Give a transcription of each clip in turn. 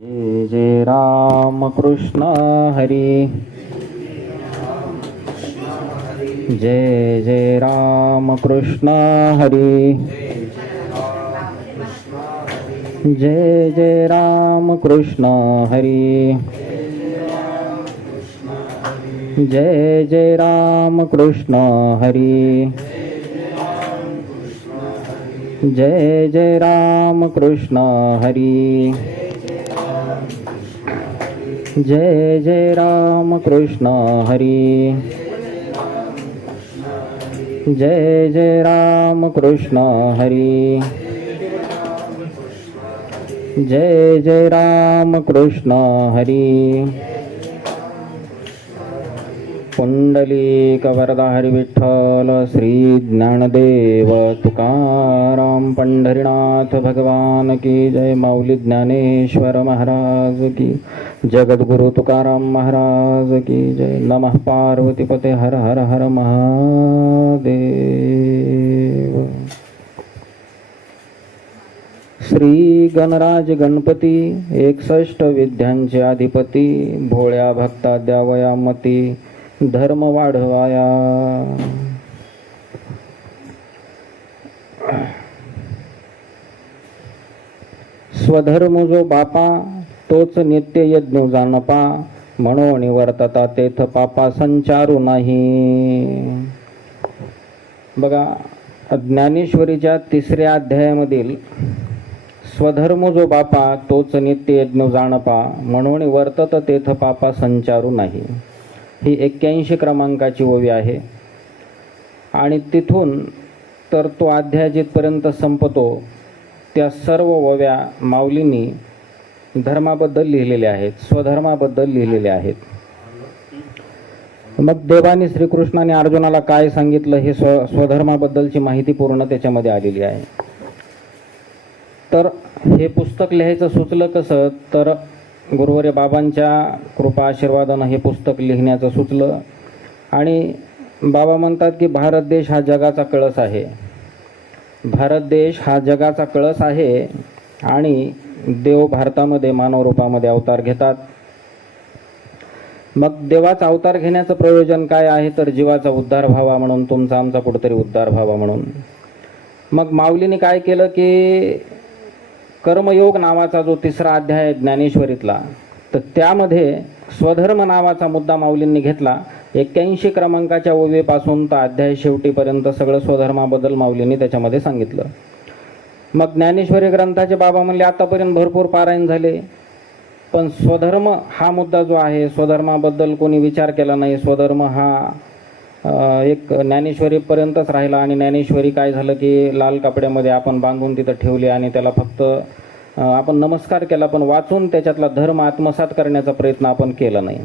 जय जय राम कृष्ण हरी, जय जय राम कृष्ण हरी, जय जय राम कृष्ण हरी, जय जय राम कृष्ण हरी, जय जय राम कृष्ण हरी, जय जय राम कृष्ण हरी, जय जय राम कृष्ण हरी, जय जय राम कृष्ण हरी। पुंडलीक वरदा हरी विठ्ठल श्री ज्ञानदेव तुकाराम पंढरीनाथ भगवान की जय। माऊली ज्ञानेश्वर महाराज की, जगद्गुरु तुकाराम महाराज की जय। नमः पार्वतीपते हर हर हर महादेव। श्री गणराज गणपती 61 विद्यांचे अधिपती, भोळ्या भक्ता द्यावया मती, धर्म वाढवाया। स्वधर्म जो बापा, तोच नित्य यज्ञ जाणपा, म्हणून वर्तता तेथ पापा संचारू नाही। बघा, ज्ञानेश्वरीच्या 3ऱ्या अध्यायामधील स्वधर्म जो बापा, तोच नित्य यज्ञ जाणपा, म्हणून वर्तत तेथ पापा संचारू नाही, ही 81 क्रमांकाची ओवी आहे। आणि तिथून तर तो अध्याय जिथपर्यंत संपतो त्या सर्व ओव्या माऊलींनी धर्माबद्दल लिहिलेल्या आहेत, स्वधर्माबद्दल लिहिलेल्या आहेत। मग देवाने श्रीकृष्णाने अर्जुनाला काय सांगितलं हे स्वधर्माबद्दलची माहिती पूर्ण त्याच्यामध्ये आलेली आहे। तर हे पुस्तक लिहायचं सुचलं कसं, तर गुरुवर्य बाबांच्या कृपा आशीर्वादानं हे पुस्तक लिहिण्याचं सुचलं। आणि बाबा म्हणतात की भारत देश हा जगाचा कळस आहे, भारत देश हा जगाचा कळस आहे आणि देव भारतामध्ये मानव रूपामध्ये अवतार घेतात। मग देवाचा अवतार घेण्याचं प्रयोजन काय आहे, तर जीवाचा उद्धार व्हावा म्हणून, तुमचा आमचा कुठेतरी उद्धार व्हावा म्हणून। मग माऊलीने काय केलं की कर्मयोग नावाचा जो 3रा अध्याय आहे ज्ञानेश्वरीतला, तर त्यामध्ये स्वधर्म नावाचा मुद्दा माऊलींनी घेतला। 81 क्रमांकाच्या ओवीपासून तर अध्याय शेवटीपर्यंत सगळं स्वधर्माबद्दल माऊलींनी त्याच्यामध्ये सांगितलं। मग ज्ञानेश्वरी ग्रंथाचे बाबा म्हणले आतापर्यंत भरपूर पारायण झाले, पण स्वधर्म हा मुद्दा जो आहे, स्वधर्माबद्दल कोणी विचार केला नाही। स्वधर्म हा एक ज्ञानेश्वरीपर्यंतच राहिला। आणि ज्ञानेश्वरी काय झालं की लाल कपड्यामध्ये आपण बांधून तिथं ठेवली आणि त्याला फक्त आपण नमस्कार केला, पण वाचून त्याच्यातला धर्म आत्मसात करण्याचा प्रयत्न आपण केला नाही।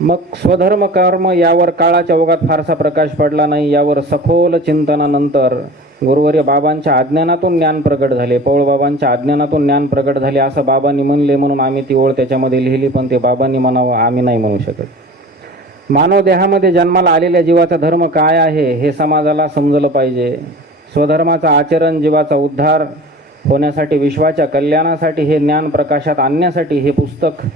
मग स्वधर्म कर्म यावर काळाच्या ओघात फारसा प्रकाश पडला नाही। यावर सखोल चिंतनानंतर गुरुवर्य बाबांच्या अज्ञानातून ज्ञान प्रगट झाले, पौळ बाबांच्या अज्ञानातून ज्ञान प्रगट झाले असं बाबांनी म्हणले, म्हणून आम्ही ती ओळ त्याच्यामध्ये लिहिली। पण ते बाबांनी म्हणावं, आम्ही नाही म्हणू शकत। मानव देहामध्ये जन्माला आलेल्या जीवाचा धर्म काय आहे हे समाजाला समजलं पाहिजे। स्वधर्माचं आचरण जीवाचा उद्धार होण्यासाठी, विश्वाच्या कल्याणासाठी, हे ज्ञान प्रकाशात आणण्यासाठी हे पुस्तक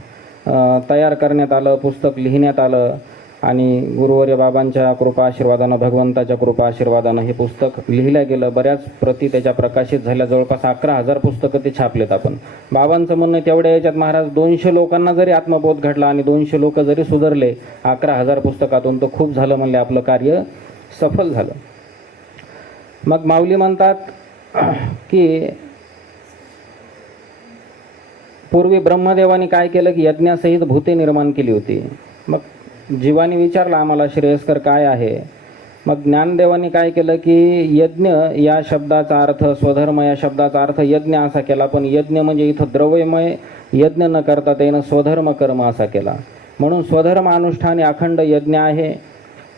तयार करण्यात आलं, पुस्तक लिहिण्यात आलं। आणि गुरुवर्य बाबांच्या कृपा आशीर्वादानं, भगवंताच्या कृपा आशीर्वादानं हे पुस्तक लिहिलं गेलं। बऱ्याच प्रती त्याच्या प्रकाशित झाल्या, जवळपास 11,000 पुस्तकं ते छापलेत आपण। बाबांचं म्हणणं तेवढ्या याच्यात महाराज 200 लोकांना जरी आत्मबोध घडला आणि 200 लोक जरी सुधारले 11,000 पुस्तकातून, तर खूप झालं म्हणले, आपलं कार्य सफल झालं। मग माऊली म्हणतात की पूर्वी ब्रह्मदेवाने काय केलं की यज्ञासहित भूते निर्माण केली होती। मग जीवाने विचारलं आम्हाला श्रेयस्कर काय आहे। मग ज्ञानदेवाने काय केलं की यज्ञ या शब्दाचा अर्थ, स्वधर्म या शब्दाचा अर्थ यज्ञ असा केला, पण यज्ञ म्हणजे इथं द्रव्यमय यज्ञ न करता त्यानं स्वधर्म कर्म असा केला। म्हणून स्वधर्म अनुष्ठान अखंड यज्ञ आहे।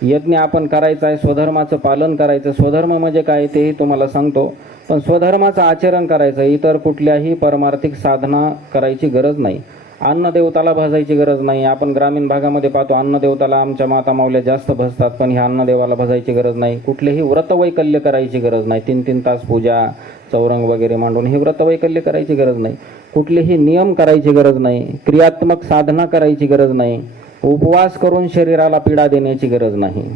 यज्ञ आपण करायचा आहे, स्वधर्माचं पालन करायचं। स्वधर्म म्हणजे काय तेही तुम्हाला सांगतो, पण स्वधर्माचं आचरण करायचं, इतर कुठल्याही परमार्थिक साधना करायची गरज नाही। अन्नदेवताला भजायची गरज नाही. आपण ग्रामीण भागामध्ये पाहतो अन्नदेवताला आमच्या माता माऊल्या जास्त भजतात, पण ह्या अन्नदेवाला भजायची गरज नाही. कुठलेही व्रतवैकल्य करायची गरज नाही. 3-3 तास पूजा चौरंग वगैरे मांडून हे व्रतवैकल्य करायची गरज नाही. कुठलेही नियम करायची गरज नाही. क्रियात्मक साधना करायची गरज नाही. उपवास करून शरीराला पीडा देण्याची गरज नाही.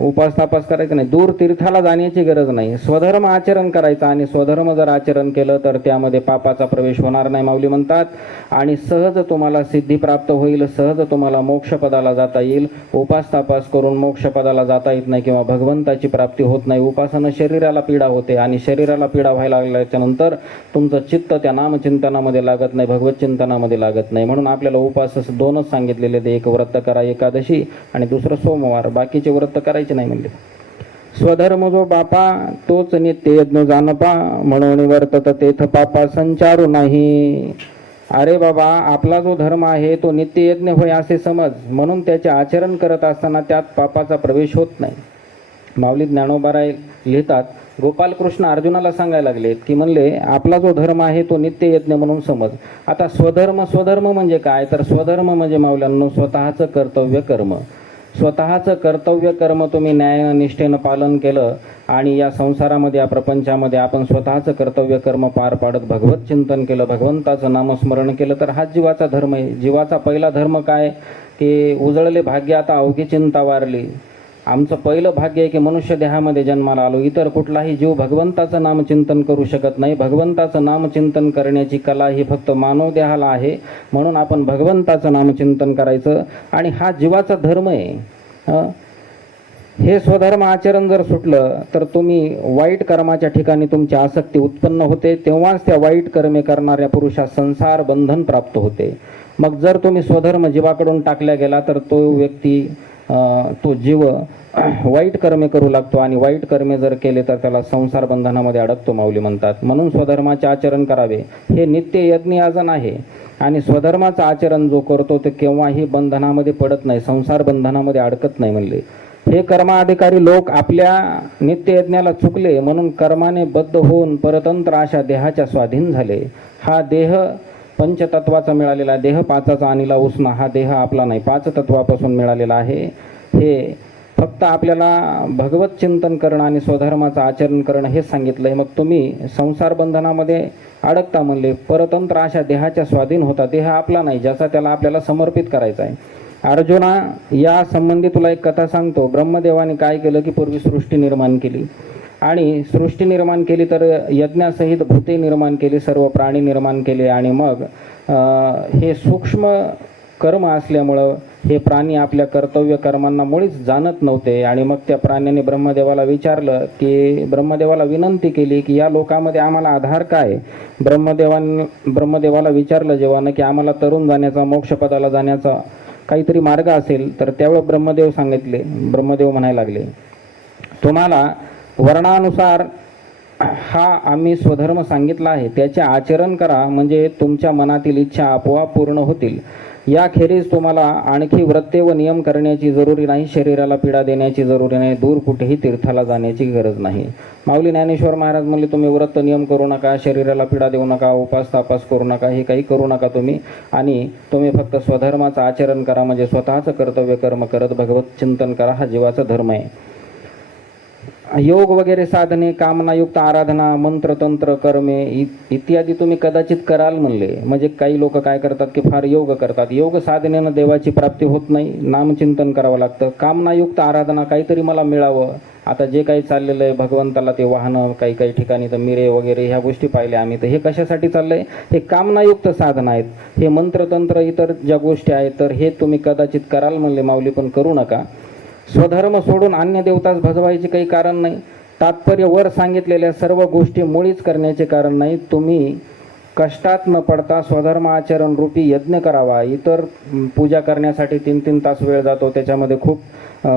उपास तापास करायचं नाही. दूर तीर्थाला जाण्याची गरज नाही. स्वधर्म आचरण करायचा आणि स्वधर्म जर आचरण केलं तर त्यामध्ये पापाचा प्रवेश होणार नाही माऊली म्हणतात. आणि सहज तुम्हाला सिद्धी प्राप्त होईल, सहज तुम्हाला मोक्षपदाला जाता येईल. उपास तापास करून मोक्षपदाला जाता येत नाही किंवा भगवंताची प्राप्ती होत नाही. उपासानं शरीराला पीडा होते आणि शरीराला पीडा व्हायला लागल्याच्या नंतर तुमचं चित्त त्या नामचिंतनामध्ये लागत नाही, भगवत चिंतनामध्ये लागत नाही. म्हणून आपल्याला उपास दोनच सांगितलेले, ते एक व्रत करा एकादशी आणि दुसरं सोमवार. बाकीचे व्रत करायचे नाही म्हणले. स्वधर्म जो बापा तोच नित्य यज्ञ जानपा, म्हणून वर्तत तेथ पापा संचारू नाही. अरे बाबा, आपला जो धर्म आहे तो नित्य यज्ञ होय असे समज, म्हणून त्याचे आचरण करत असताना त्यात पापाचा प्रवेश होत नाही. माऊली ज्ञानोबाराय लिहितात, गोपालकृष्ण अर्जुनाला सांगायला लागले की म्हणले आपला जो धर्म आहे तो नित्य यज्ञ म्हणून समज. आता स्वधर्म म्हणजे काय, तर स्वधर्म म्हणजे माऊल्यांनो स्वतःचं कर्तव्य कर्म. स्वतःचं कर्तव्य कर्म तुम्ही न्यायनिष्ठेनं पालन केलं आणि या संसारामध्ये, या प्रपंचामध्ये आपण स्वतःचं कर्तव्य कर्म पार पाडत भगवत चिंतन केलं, भगवंताचं नामस्मरण केलं, तर हाच जीवाचा धर्म आहे. जीवाचा पहिला धर्म काय की उजळले भाग्य आता अवघी चिंता वारली. आमचं पहिलं भाग्य आहे की मनुष्य देहामध्ये जन्माला आलो. इतर कुठलाही जीव भगवंताचं नामचिंतन करू शकत नाही. भगवंताचं नामचिंतन करण्याची कला ही फक्त मानव देहाला आहे. म्हणून आपण भगवंताचं नामचिंतन करायचं आणि हा जीवाचा धर्म आहे. हे स्वधर्म आचरण जर सुटलं तर तुम्ही वाईट कर्माच्या ठिकाणी तुमची आसक्ती उत्पन्न होते. तेव्हाच त्या वाईट कर्मे करणाऱ्या पुरुषास संसार बंधन प्राप्त होते. मग जर तुम्ही स्वधर्म जीवाकडून टाकल्या गेला तर तो व्यक्ती, तो जीव वाईट कर्मे करू लागतो आणि वाईट कर्मे जर केले तर त्याला संसार बंधनामध्ये अडकतो माऊली म्हणतात. म्हणून स्वधर्माचे आचरण करावे. हे नित्य यज्ञयाजन आहे आणि स्वधर्माचं आचरण जो करतो ते केव्हाही बंधनामध्ये पडत नाही, संसार बंधनामध्ये अडकत नाही म्हणले. हे कर्माधिकारी लोक आपल्या नित्य यज्ञाला चुकले म्हणून कर्माने बद्ध होऊन परतंत्र अशा देहाच्या स्वाधीन झाले. हा देह पंचतत्वाचा मिळालेला देह, पाचाचा आणीला उसना, हा देह आपला नाही, 5 तत्वापासून मिळालेला आहे. हे फक्त आपल्याला भगवत चिंतन करणं आणि स्वधर्माचं आचरण करणं हे सांगितलंय. मग तुम्ही संसार बंधनामध्ये अडकता म्हणले, परतंत्र अशा देहाच्या स्वाधीन होता. देह आपला नाही, ज्याचा त्याला आपल्याला समर्पित करायचा आहे. अर्जुना, या संबंधी तुला एक कथा सांगतो. ब्रह्मदेवाने काय केलं की पूर्वी सृष्टी निर्माण केली आणि सृष्टी निर्माण केली तर यज्ञासहित भूते निर्माण केली, सर्व प्राणी निर्माण केले आणि मग हे सूक्ष्म कर्म असल्यामुळं हे प्राणी आपल्या कर्तव्य कर्मांना मुळीच जाणत नव्हते. आणि मग त्या प्राण्याने ब्रह्मदेवाला विचारलं की ब्रह्मदेवाला विनंती केली की या लोकामध्ये आम्हाला आधार काय. ब्रह्मदेवाला विचारलं जेव्हा की आम्हाला तरुण जाण्याचा, मोक्षपदाला जाण्याचा काहीतरी मार्ग असेल तर त्यावेळेस ब्रह्मदेव म्हणायला लागले, तुम्हाला वर्णानुसार हा आम्ही स्वधर्म सांगितला आहे, त्याचे आचरण करा म्हणजे तुमच्या मनातील इच्छा आपोआप पूर्ण होतील. याखेरीज तुम्हाला आणखी व्रते व नियम करण्याची जरुरी नाही, शरीराला पीडा देण्याची जरुरी नाही, दूर कुठेही तीर्थाला जाण्याची गरज नाही. माऊली ज्ञानेश्वर महाराज म्हणले तुम्ही व्रत नियम करू नका, शरीराला पीडा देऊ नका, उपास तापास करू नका, हे काही करू नका तुम्ही. आणि तुम्ही फक्त स्वधर्माचं आचरण करा म्हणजे स्वतःचं कर्तव्य कर्म करत भगवत चिंतन करा. हा जीवाचा धर्म आहे. योग वगैरे साधने, कामनायुक्त आराधना, मंत्र तंत्र कर्मे इत्यादी तुम्ही कदाचित कराल म्हणले. म्हणजे काही लोक काय करतात की फार योग करतात. योग साधनेनं देवाची प्राप्ती होत नाही, नामचिंतन करावं लागतं. कामनायुक्त आराधना, काहीतरी मला मिळावं, आता जे काही चाललेलं आहे भगवंताला ते वाहनं, काही ठिकाणी तर मिरे वगैरे ह्या गोष्टी पाहिल्या आम्ही, तर हे कशासाठी चाललंय, हे कामनायुक्त साधना आहेत. हे मंत्रतंत्र इतर ज्या गोष्टी आहेत तर हे तुम्ही कदाचित कराल म्हणले माऊली, पण करू नका. स्वधर्म सोडून अन्य देवतास भजवायचे काही कारण नाही. तात्पर्य वर सांगितलेल्या सर्व गोष्टी मुळीच करण्याचे कारण नाही. तुम्ही कष्टात न पडता स्वधर्म आचरण रूपी यज्ञ करावा. इतर पूजा करण्यासाठी 3-3 तास वेळ जातो, त्याच्यामध्ये खूप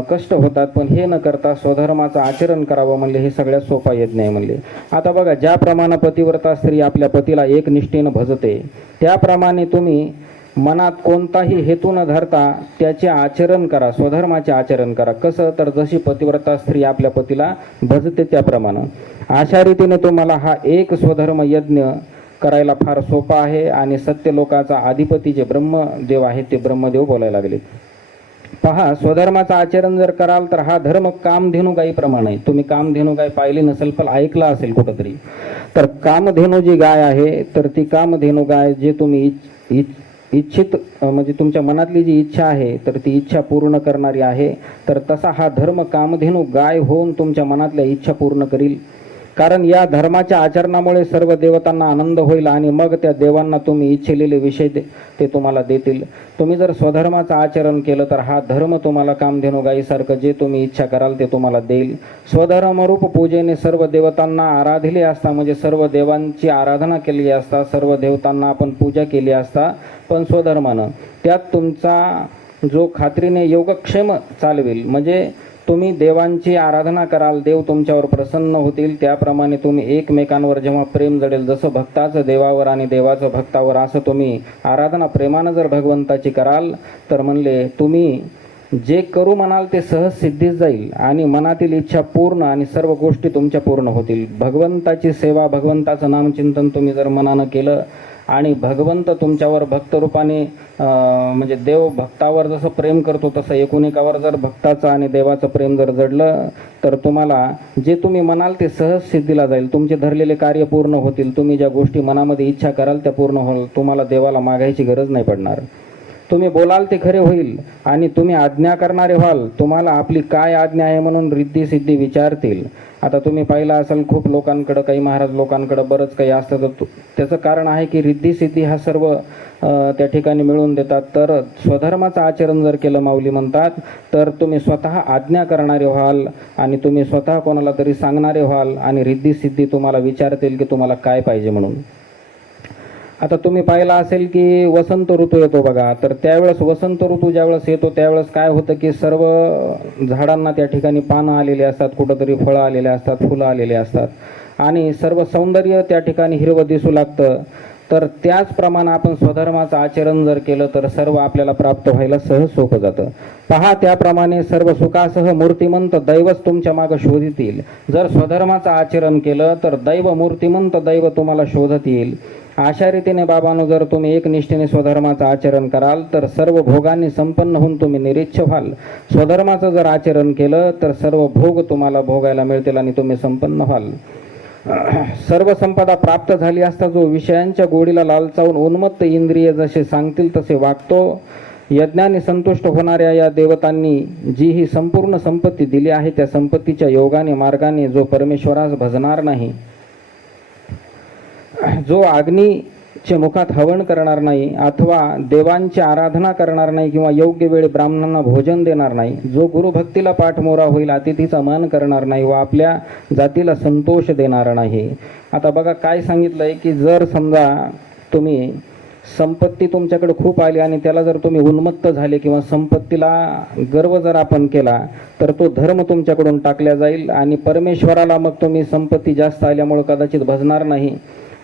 कष्ट होतात, पण हे न करता स्वधर्माचं आचरण करावं म्हणले. हे सगळ्यात सोपा यज्ञ आहे म्हणले. आता बघा, ज्याप्रमाणे पतिव्रता स्त्री आपल्या पतीला एक निष्ठेनं भजते त्याप्रमाणे तुम्ही मनात कोणताही हेतू न धरता त्याचे आचरण करा, स्वधर्माचे आचरण करा. कसं, तर जशी पतिव्रता स्त्री आपल्या पतीला भजते त्याप्रमाणे. अशा रीतीने तुम्हाला हा एक स्वधर्म यज्ञ करायला फार सोपा आहे आणि सत्य लोकाचा अधिपती जे ब्रह्मदेव आहे ते ब्रह्मदेव बोलायला लागले. पहा, स्वधर्माचं आचरण जर कराल तर हा धर्म कामधेनू गायीप्रमाणे आहे. तुम्ही कामधेनू गाय पाहिली नसेल पण ऐकला असेल कुठंतरी. तर कामधेनू जी गाय आहे तर ती कामधेनू गाय जे तुम्ही इच्छित म्हणजे तुमच्या मनातली जी इच्छा आहे तर ती इच्छा पूर्ण करणारी आहे. तर तसा हा धर्म कामधेनू गाय होऊन तुमच्या मनातल्या इच्छा पूर्ण करील. कारण या धर्माच्या आचरणामुळे सर्व देवतांना आनंद होईल आणि मग त्या देवांना तुम्ही इच्छिलेले विषय ते तुम्हाला देतील. तुम्ही जर स्वधर्माचं आचरण केलं तर हा धर्म तुम्हाला कामधेनू गायीसारखं जे तुम्ही इच्छा कराल ते तुम्हाला देईल. स्वधर्मरूप पूजेने सर्व देवतांना आराधिले असता म्हणजे सर्व देवांची आराधना केली असता, सर्व देवतांना आपण पूजा केली असता, पण स्वधर्मानं त्यात तुमचा जो खात्रीने योगक्षेम चालवेल म्हणजे तुम्ही देवांची आराधना कराल, देव तुमच्यावर प्रसन्न होतील. त्याप्रमाणे तुम्ही एकमेकांवर जेव्हा प्रेम जडेल, जसं भक्ताचं देवावर आणि देवाचं भक्तावर, असं तुम्ही आराधना प्रेमानं जर भगवंताची कराल तर म्हणले तुम्ही जे करू म्हणाल ते सहज सिद्धीस जाईल आणि मनातील इच्छा पूर्ण आणि सर्व गोष्टी तुमच्या पूर्ण होतील. भगवंताची सेवा, भगवंताचं नामचिंतन तुम्ही जर मनानं केलं आणि भगवंत तुमच्यावर भक्तरूपाने म्हणजे देव भक्तावर जसं प्रेम करतो तसं एकुणेकावर जर भक्ताचं आणि देवाचं प्रेम जर जडलं तर तुम्हाला जे तुम्ही म्हणाल ते सहज सिद्धीला जाईल. तुमचे धरलेले कार्य पूर्ण होतील. तुम्ही ज्या गोष्टी मनामध्ये इच्छा कराल त्या पूर्ण होईल. तुम्हाला देवाला मागायची गरज नाही पडणार. तुम्ही बोलाल ते खरे होईल आणि तुम्ही आज्ञा करणारे व्हाल. तुम्हाला आपली काय आज्ञा आहे म्हणून रिद्धी सिद्धी विचारतील. आता तुम्ही पाहिलं असाल खूप लोकांकडं, काही महाराज लोकांकडं बरंच काही असतं, तर त्याचं कारण आहे की रिद्धी सिद्धी हा सर्व त्या ठिकाणी मिळवून देतात. तर स्वधर्माचं आचरण जर केलं माऊली म्हणतात तर तुम्ही स्वतः आज्ञा करणारे व्हाल आणि तुम्ही स्वतः कोणाला तरी सांगणारे व्हाल आणि रिद्धी सिद्धी तुम्हाला विचारतील की तुम्हाला काय पाहिजे म्हणून. आता तुम्ही पाहिला असेल की वसंत ऋतू येतो बघा, तर त्यावेळेस वसंत ऋतू ज्यावेळेस येतो त्यावेळेस काय होतं की सर्व झाडांना त्या ठिकाणी पानं आलेली असतात, कुठंतरी फळं आलेले असतात, फुलं आलेले असतात आणि सर्व सौंदर्य त्या ठिकाणी हिरवं दिसू लागतं. तर त्याचप्रमाणे आपण स्वधर्माचं आचरण जर केलं तर सर्व आपल्याला प्राप्त व्हायला सहज सोपं जातं. पहा, त्याप्रमाणे सर्व सुखासह मूर्तिमंत दैवच तुमच्या मागं शोधित येईल. जर स्वधर्माचं आचरण केलं तर दैव, मूर्तिमंत दैव तुम्हाला शोधत येईल. अशा रीतीने बाबांनो जर तुम्ही एकनिष्ठेने स्वधर्माचं आचरण कराल तर सर्व भोगांनी संपन्न होऊन तुम्ही निरीच्छ व्हाल. स्वधर्माचं जर आचरण केलं तर सर्व भोग तुम्हाला भोगायला मिळतील आणि तुम्ही संपन्न व्हाल. सर्व संपदा प्राप्त झाली असता जो विषयांच्या गोडीला लालचावून उन्मत्त इंद्रिय जसे सांगतील तसे वागतो. यज्ञाने संतुष्ट होणाऱ्या या देवतांनी जी ही संपूर्ण संपत्ती दिली आहे त्या संपत्तीच्या योगाने मार्गाने जो परमेश्वरास भजणार नाही, जो अग्नीचे मुखात हवन करणार नाही अथवा देवांची आराधना करणार नाही किंवा योग्य वेळी ब्राह्मणांना भोजन देणार नाही, जो गुरुभक्तीला पाठमोरा होईल, अतिथीचा मान करणार नाही व आपल्या जातीला संतोष देणार नाही. आता बघा काय सांगितलंय की जर समजा तुम्ही संपत्ती तुमच्याकडे खूप आली आणि त्याला जर तुम्ही उन्मत्त झाले किंवा संपत्तीला गर्व जर आपण केला तर तो धर्म तुमच्याकडून टाकला जाईल आणि परमेश्वराला मग तुम्ही संपत्ती जास्त आल्यामुळे कदाचित भजणार नाही.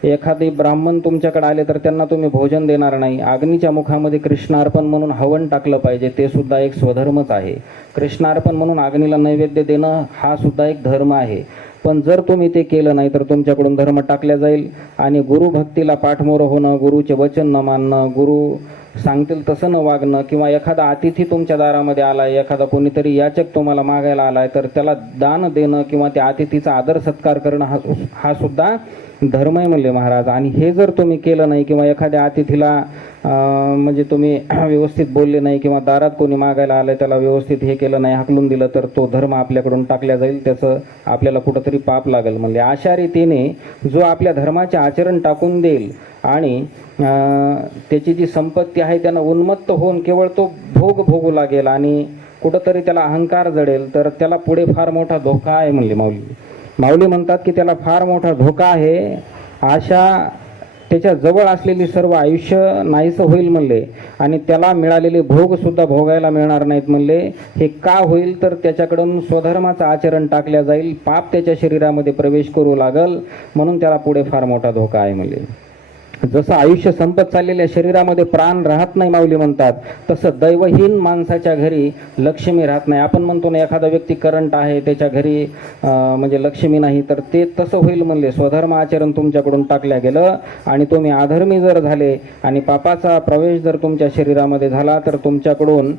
एखादे ब्राह्मण तुमच्याकडे आले तर त्यांना तुम्ही भोजन देणार नाही. अग्नीच्या मुखामध्ये कृष्णार्पण म्हणून हवन टाकलं पाहिजे, ते सुद्धा एक स्वधर्मच आहे. कृष्णार्पण म्हणून अग्नीला नैवेद्य देणं हा सुद्धा एक धर्म आहे. पण जर तुम्ही ते केलं नाही तर तुमच्याकडून धर्म टाकला जाईल आणि गुरुभक्तीला पाठमोरं होणं, गुरुचे वचन न मानणं, गुरु सांगतील तसं न वागणं किंवा एखादा अतिथी तुमच्या दारामध्ये आलाय, एखादा कोणीतरी याचक तुम्हाला मागायला आलाय तर त्याला दान देणं किंवा त्या अतिथीचा आदर सत्कार करणं हा सुद्धा धर्म आहे म्हणले महाराज. आणि हे जर तुम्ही केलं नाही किंवा एखाद्या अतिथीला म्हणजे तुम्ही व्यवस्थित बोलले नाही किंवा दारात कोणी मागायला आलं त्याला व्यवस्थित हे केलं नाही, हाकलून दिलं, तर तो धर्म आपल्याकडून टाकला जाईल, त्याचं आपल्याला कुठंतरी पाप लागेल म्हणले. अशा रीतीने जो आपल्या धर्माचे आचरण टाकून देईल आणि त्याची जी संपत्ती आहे त्यानं उन्मत्त होऊन केवळ तो भोग भोगू लागेल आणि कुठंतरी त्याला अहंकार जडेल तर त्याला पुढे फार मोठा धोका आहे म्हणले माऊली. माऊली म्हणतात की त्याला फार मोठा धोका आहे. अशा त्याच्या जवळ असलेली सर्व आयुष्य नाहीसं होईल म्हणले आणि त्याला मिळालेले भोग सुद्धा भोगायला मिळणार नाहीत म्हणले. हे का होईल तर त्याच्याकडून स्वधर्माचं आचरण टाकल्या जाईल, पाप त्याच्या शरीरामध्ये प्रवेश करू लागल, म्हणून त्याला पुढे फार मोठा धोका आहे म्हणले. जसं आयुष्य संपत चाललेल्या शरीरामध्ये प्राण राहत नाही माऊली म्हणतात, तसं दैवहीन माणसाच्या घरी लक्ष्मी राहत नाही. आपण म्हणतो ना एखादा व्यक्ती करंट आहे त्याच्या घरी म्हणजे लक्ष्मी नाही, तर ते तसं होईल म्हणले. स्वधर्म आचरण तुमच्याकडून टाकल्या गेलं आणि तुम्ही अधर्मी जर झाले आणि पापाचा प्रवेश जर तुमच्या शरीरामध्ये झाला तर तुमच्याकडून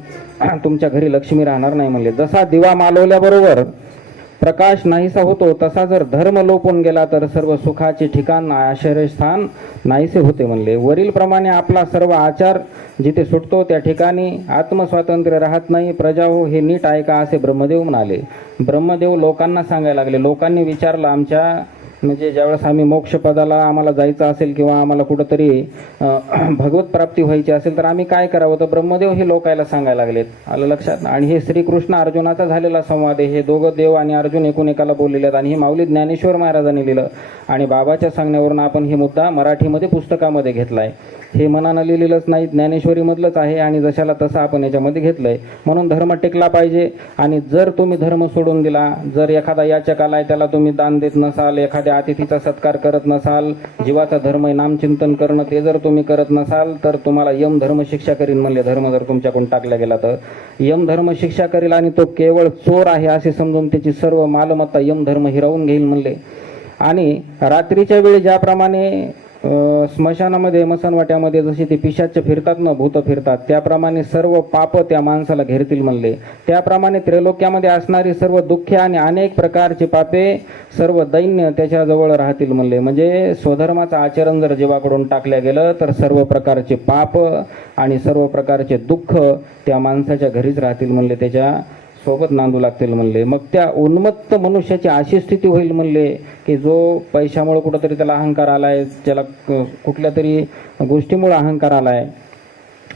तुमच्या घरी लक्ष्मी राहणार नाही म्हणले. जसा दिवा मालवल्याबरोबर प्रकाश नाहीसा होतो, तसा जर धर्म लोपून गेला तर सर्व सुखाचे ठिकाण आश्रयस्थान नाहीसे होते म्हणले. वरील प्रमाणे आपला सर्व आचार जिथे सुटतो त्या ठिकाणी आत्मस्वातंत्र्य राहत नाही. प्रजा हो, हे नीट ऐका असे ब्रह्मदेव म्हणाले. ब्रह्मदेव लोकांना सांगायला लागले. लोकांनी विचारलं आमच्या म्हणजे ज्यावेळेस आम्ही मोक्षपदाला आम्हाला जायचं असेल किंवा आम्हाला कुठंतरी भगवत प्राप्ती व्हायची असेल तर आम्ही काय करावं, तर ब्रह्मदेव हे लोकायला सांगायला लागलेत. आलं लक्षात. आणि हे श्रीकृष्ण अर्जुनाचा झालेला संवाद आहे. हे दोघं देव आणि अर्जुन एकूण एकाला बोललेले आहेत आणि हे माऊली ज्ञानेश्वर महाराजांनी लिहिलं आणि बाबाच्या सांगण्यावरून आपण हे मुद्दा मराठीमध्ये पुस्तकामध्ये घेतलाय. हे मनानं लिहिलेलंच नाही, ज्ञानेश्वरीमधलंच आहे आणि जशाला तसं आपण याच्यामध्ये घेतलंय. म्हणून धर्म टिकला पाहिजे. आणि जर तुम्ही धर्म सोडून दिला, जर एखादा याचक आलाय त्याला तुम्ही दान देत नसाल, एखाद्या अतिथीचा सत्कार करत नसाल, जीवाचा धर्म नामचिंतन करणं ते जर तुम्ही करत नसाल तर तुम्हाला यम धर्म शिक्षा करीन म्हणले. धर्म जर तुमच्याकडून टाकला गेला तर यम धर्म शिक्षा करील आणि तो केवळ चोर आहे असे समजून त्याची सर्व मालमत्ता यम धर्म हिरावून घेईल म्हणले. आणि रात्रीच्या वेळी ज्याप्रमाणे स्मशानामध्ये मसनवाट्यामध्ये जशी ते पिशाच फिरतात ना, भूत फिरतात, त्याप्रमाणे सर्व पाप त्या माणसाला घेरतील म्हणले. त्याप्रमाणे त्रैलोक्यामध्ये असणारी सर्व दुःखे आणि अनेक प्रकारचे पापे, सर्व दैन्य त्याच्याजवळ राहतील म्हणले. म्हणजे स्वधर्माचं आचरण जर जीवाकडून टाकल्या गेलं तर सर्व प्रकारचे पाप आणि सर्व प्रकारचे दुःख त्या माणसाच्या घरीच राहतील म्हणले, त्याच्या सोबत नांदू लागतील म्हणले. मग त्या उन्मत्त मनुष्याची अशी स्थिती होईल म्हणले की जो पैशामुळे कुठंतरी त्याला अहंकार आलाय, त्याला कुठल्या तरी गोष्टीमुळे अहंकार आलाय.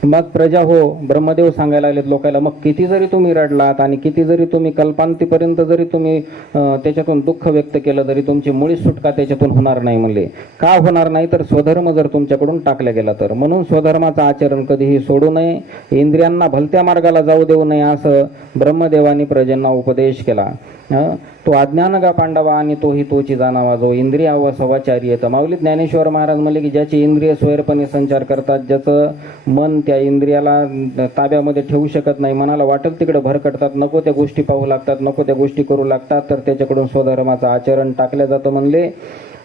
मग प्रजा हो, ब्रह्मदेव सांगायला लागलेत लोकांना, मग किती जरी तुम्ही रडलात आणि किती जरी तुम्ही कल्पांतीपर्यंत जरी तुम्ही त्याच्यातून दुःख व्यक्त केलं तरी तुमची मुळीच सुटका त्याच्यातून होणार नाही म्हणले. का होणार नाही, तर स्वधर्म जर तुमच्याकडून टाकला गेला तर. म्हणून स्वधर्माचं आचरण कधीही सोडू नये, इंद्रियांना भलत्या मार्गाला जाऊ देऊ नये असं ब्रह्मदेवानी प्रजेंना उपदेश केला. तो अज्ञान गा पांडवा आणि तोही तोची जाणावा, जो इंद्रिया व सवाचारी येतं. माऊली ज्ञानेश्वर महाराज म्हणले की ज्याची इंद्रिय स्वैरपणे संचार करतात, ज्याचं मन त्या इंद्रियाला ताब्यामध्ये ठेवू शकत नाही, मनाला वाटेल तिकडे भरकटतात, नको त्या गोष्टी पाहू लागतात, नको त्या गोष्टी करू लागतात, तर त्याच्याकडून स्वधर्माचं आचरण टाकलं जातं म्हणले.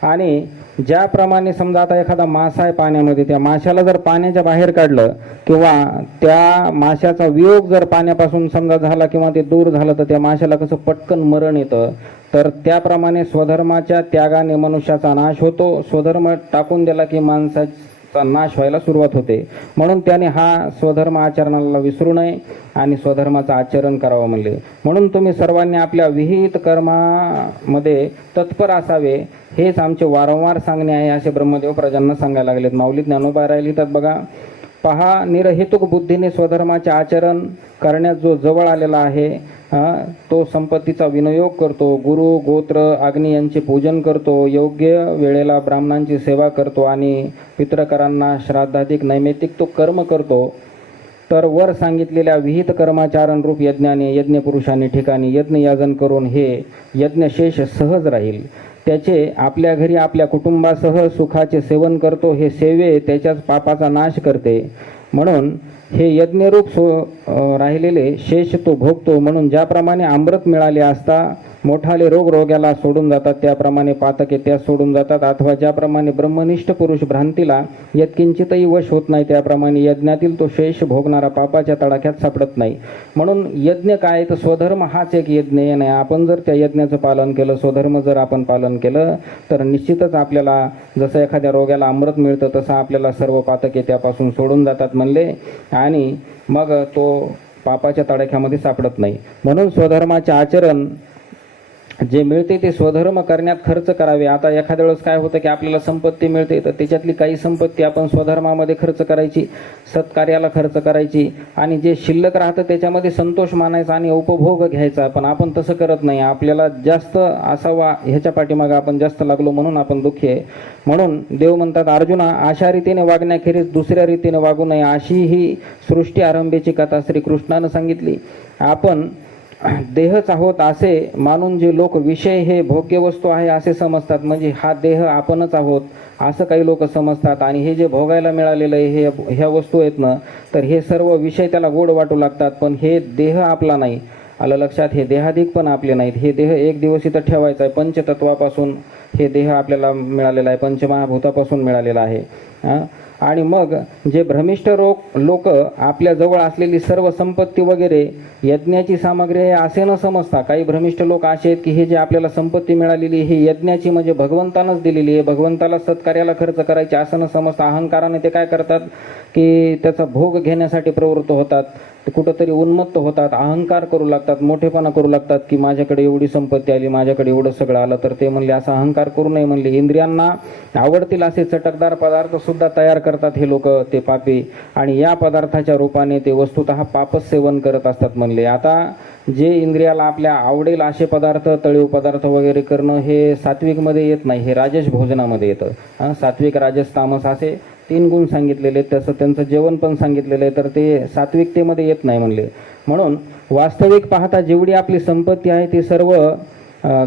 आणि ज्याप्रमाणे समजा आता एखादा मासा आहे पाण्यामध्ये, त्या माशाला जर पाण्याच्या बाहेर काढलं किंवा त्या माशाचा वियोग जर पाण्यापासून समजा झाला किंवा ते दूर झालं तर त्या माशाला कसं पटकन मरण येतं, तर त्याप्रमाणे स्वधर्माच्या त्यागाने मनुष्याचा नाश होतो. स्वधर्म टाकून दिला की माणसाचा नाश व्हायला सुरुवात होते. म्हणून त्याने हा स्वधर्म आचरणाला विसरू नये आणि स्वधर्माचं आचरण करावं म्हणले. म्हणून तुम्ही सर्वांनी आपल्या विहित कर्मामध्ये तत्पर असावे, हेच आमचे वारंवार सांगणे आहे असे ब्रह्मदेव प्रजांना सांगायला लागलेत. माऊली ज्ञानोबा लिहितात बघा, पहा, निरहेतुक बुद्धीने स्वधर्माचे आचरण करण्यास जो जवळ आलेला आहे तो संपत्तीचा विनियोग करतो, गुरु गोत्र अग्नी यांचे पूजन करतो, योग्य वेळेला ब्राह्मणांची सेवा करतो आणि पितृकरांना श्राद्धाधिक नैमित्तिक तो कर्म करतो, तर वर सांगितलेल्या विहित कर्माचारण रूप यज्ञाने यज्ञपुरुषांनी ठिकाणी यज्ञ याजन करून हे यज्ञशेष सहज राहील. त्याचे आपल्या घरी आपल्या कुटुंबासह सुखाचे सेवन करतो, हे सेवे त्याच्याच पापाचा नाश करते. म्हणून हे यज्ञरूप राहिलेले शेष तो भोगतो. म्हणून ज्याप्रमाणे अमृत मिळाले असता मोठाले रोग रोग्याला सोडून जातात, त्याप्रमाणे पातके त्यास सोडून जातात. अथवा ज्याप्रमाणे ब्रह्मनिष्ठ पुरुष भ्रांतीला यत्किंचितही वश होत नाही, त्याप्रमाणे यज्ञातील तो शेष भोगणारा पापाच्या तडाख्यात सापडत नाही. म्हणून यज्ञ काय, तर स्वधर्म हाच एक यज्ञ नाही. आपण जर त्या यज्ञाचं पालन केलं, स्वधर्म जर आपण पालन केलं, तर निश्चितच आपल्याला जसं एखाद्या रोग्याला अमृत मिळतं तसं आपल्याला सर्व पातके त्यापासून सोडून जातात म्हणले. आणि मग तो पापाच्या तडाख्यामध्ये सापडत नाही. म्हणून स्वधर्माचे आचरण जे मिळते ते स्वधर्म करण्यात खर्च करावे. आता एखाद्या वेळेस काय होतं की आपल्याला संपत्ती मिळते, तर त्याच्यातली काही संपत्ती आपण स्वधर्मामध्ये खर्च करायची, सत्कार्याला खर्च करायची आणि जे शिल्लक राहतं त्याच्यामध्ये संतोष मानायचा आणि उपभोग घ्यायचा. पण आपण तसं करत नाही. आपल्याला जास्त असावा ह्याच्या पाठीमागं आपण जास्त लागलो म्हणून आपण दुःखी आहे. म्हणून देव म्हणतात, अर्जुना, अशा रीतीने वागण्याखेरीज दुसऱ्या रीतीने वागू नये, अशी ही सृष्टी आरंभीची कथा श्रीकृष्णानं सांगितली. आपण देहच आहोत असे मानून जे लोक विषय हे भोग्य वस्तू आहे असे समजतात, म्हणजे हा देह आपणच आहोत असं काही लोक समजतात. आणि हे जे भोगायला मिळालेलं आहे हे ह्या वस्तू आहेत ना, तर हे सर्व विषय त्याला गोड वाटू लागतात, पण हे देह आपला नाही. आलं लक्षात? हे देहाधिक पण आपले नाहीत. हे देह एक दिवस इथं ठेवायचा आहे. पंचतत्वापासून हे देह आपल्याला मिळालेला आहे, पंचमहाभूतापासून मिळालेला आहे. आणि मग जे भ्रमिष्ठ लोक आपल्या जवळ असलेली सर्व संपत्ती वगैरे यज्ञाची सामग्री आहे असे न समजता, काही भ्रमिष्ठ लोक असे आहेत की हे जे आपल्याला संपत्ती मिळालेली ही यज्ञाची म्हणजे भगवंतानंच दिलेली आहे, भगवंताला सत्कार्याला खर्च करायचे असं न समजता अहंकाराने ते काय करतात की त्याचा भोग घेण्यासाठी प्रवृत्त होतात, कुठंतरी उन्मत्त होतात, अहंकार करू लागतात, मोठेपणा करू लागतात की माझ्याकडे एवढी संपत्ती आली, माझ्याकडे एवढं सगळं आलं. तर ते म्हणले असा अहंकार करू नये म्हणले. इंद्रियांना आवडतील असे चटकदार पदार्थ सुद्धा तयार करतात हे लोक, ते पापी, आणि या पदार्थाच्या रूपाने ते वस्तुतः पापच सेवन करत असतात म्हणले. आता जे इंद्रियाला आपल्या आवडेल असे पदार्थ, तळीव पदार्थ वगैरे करणं हे सात्विकमध्ये येत नाही, हे राजस भोजनामध्ये येतं. सात्विक, राजस, तामस असे 3 गुण सांगितलेले, तसं त्यांचं जेवण पण सांगितलेलं आहे, तर ते सात्विकतेमध्ये येत नाही म्हणले. म्हणून वास्तविक पाहता जेवढी आपली संपत्ती आहे ती सर्व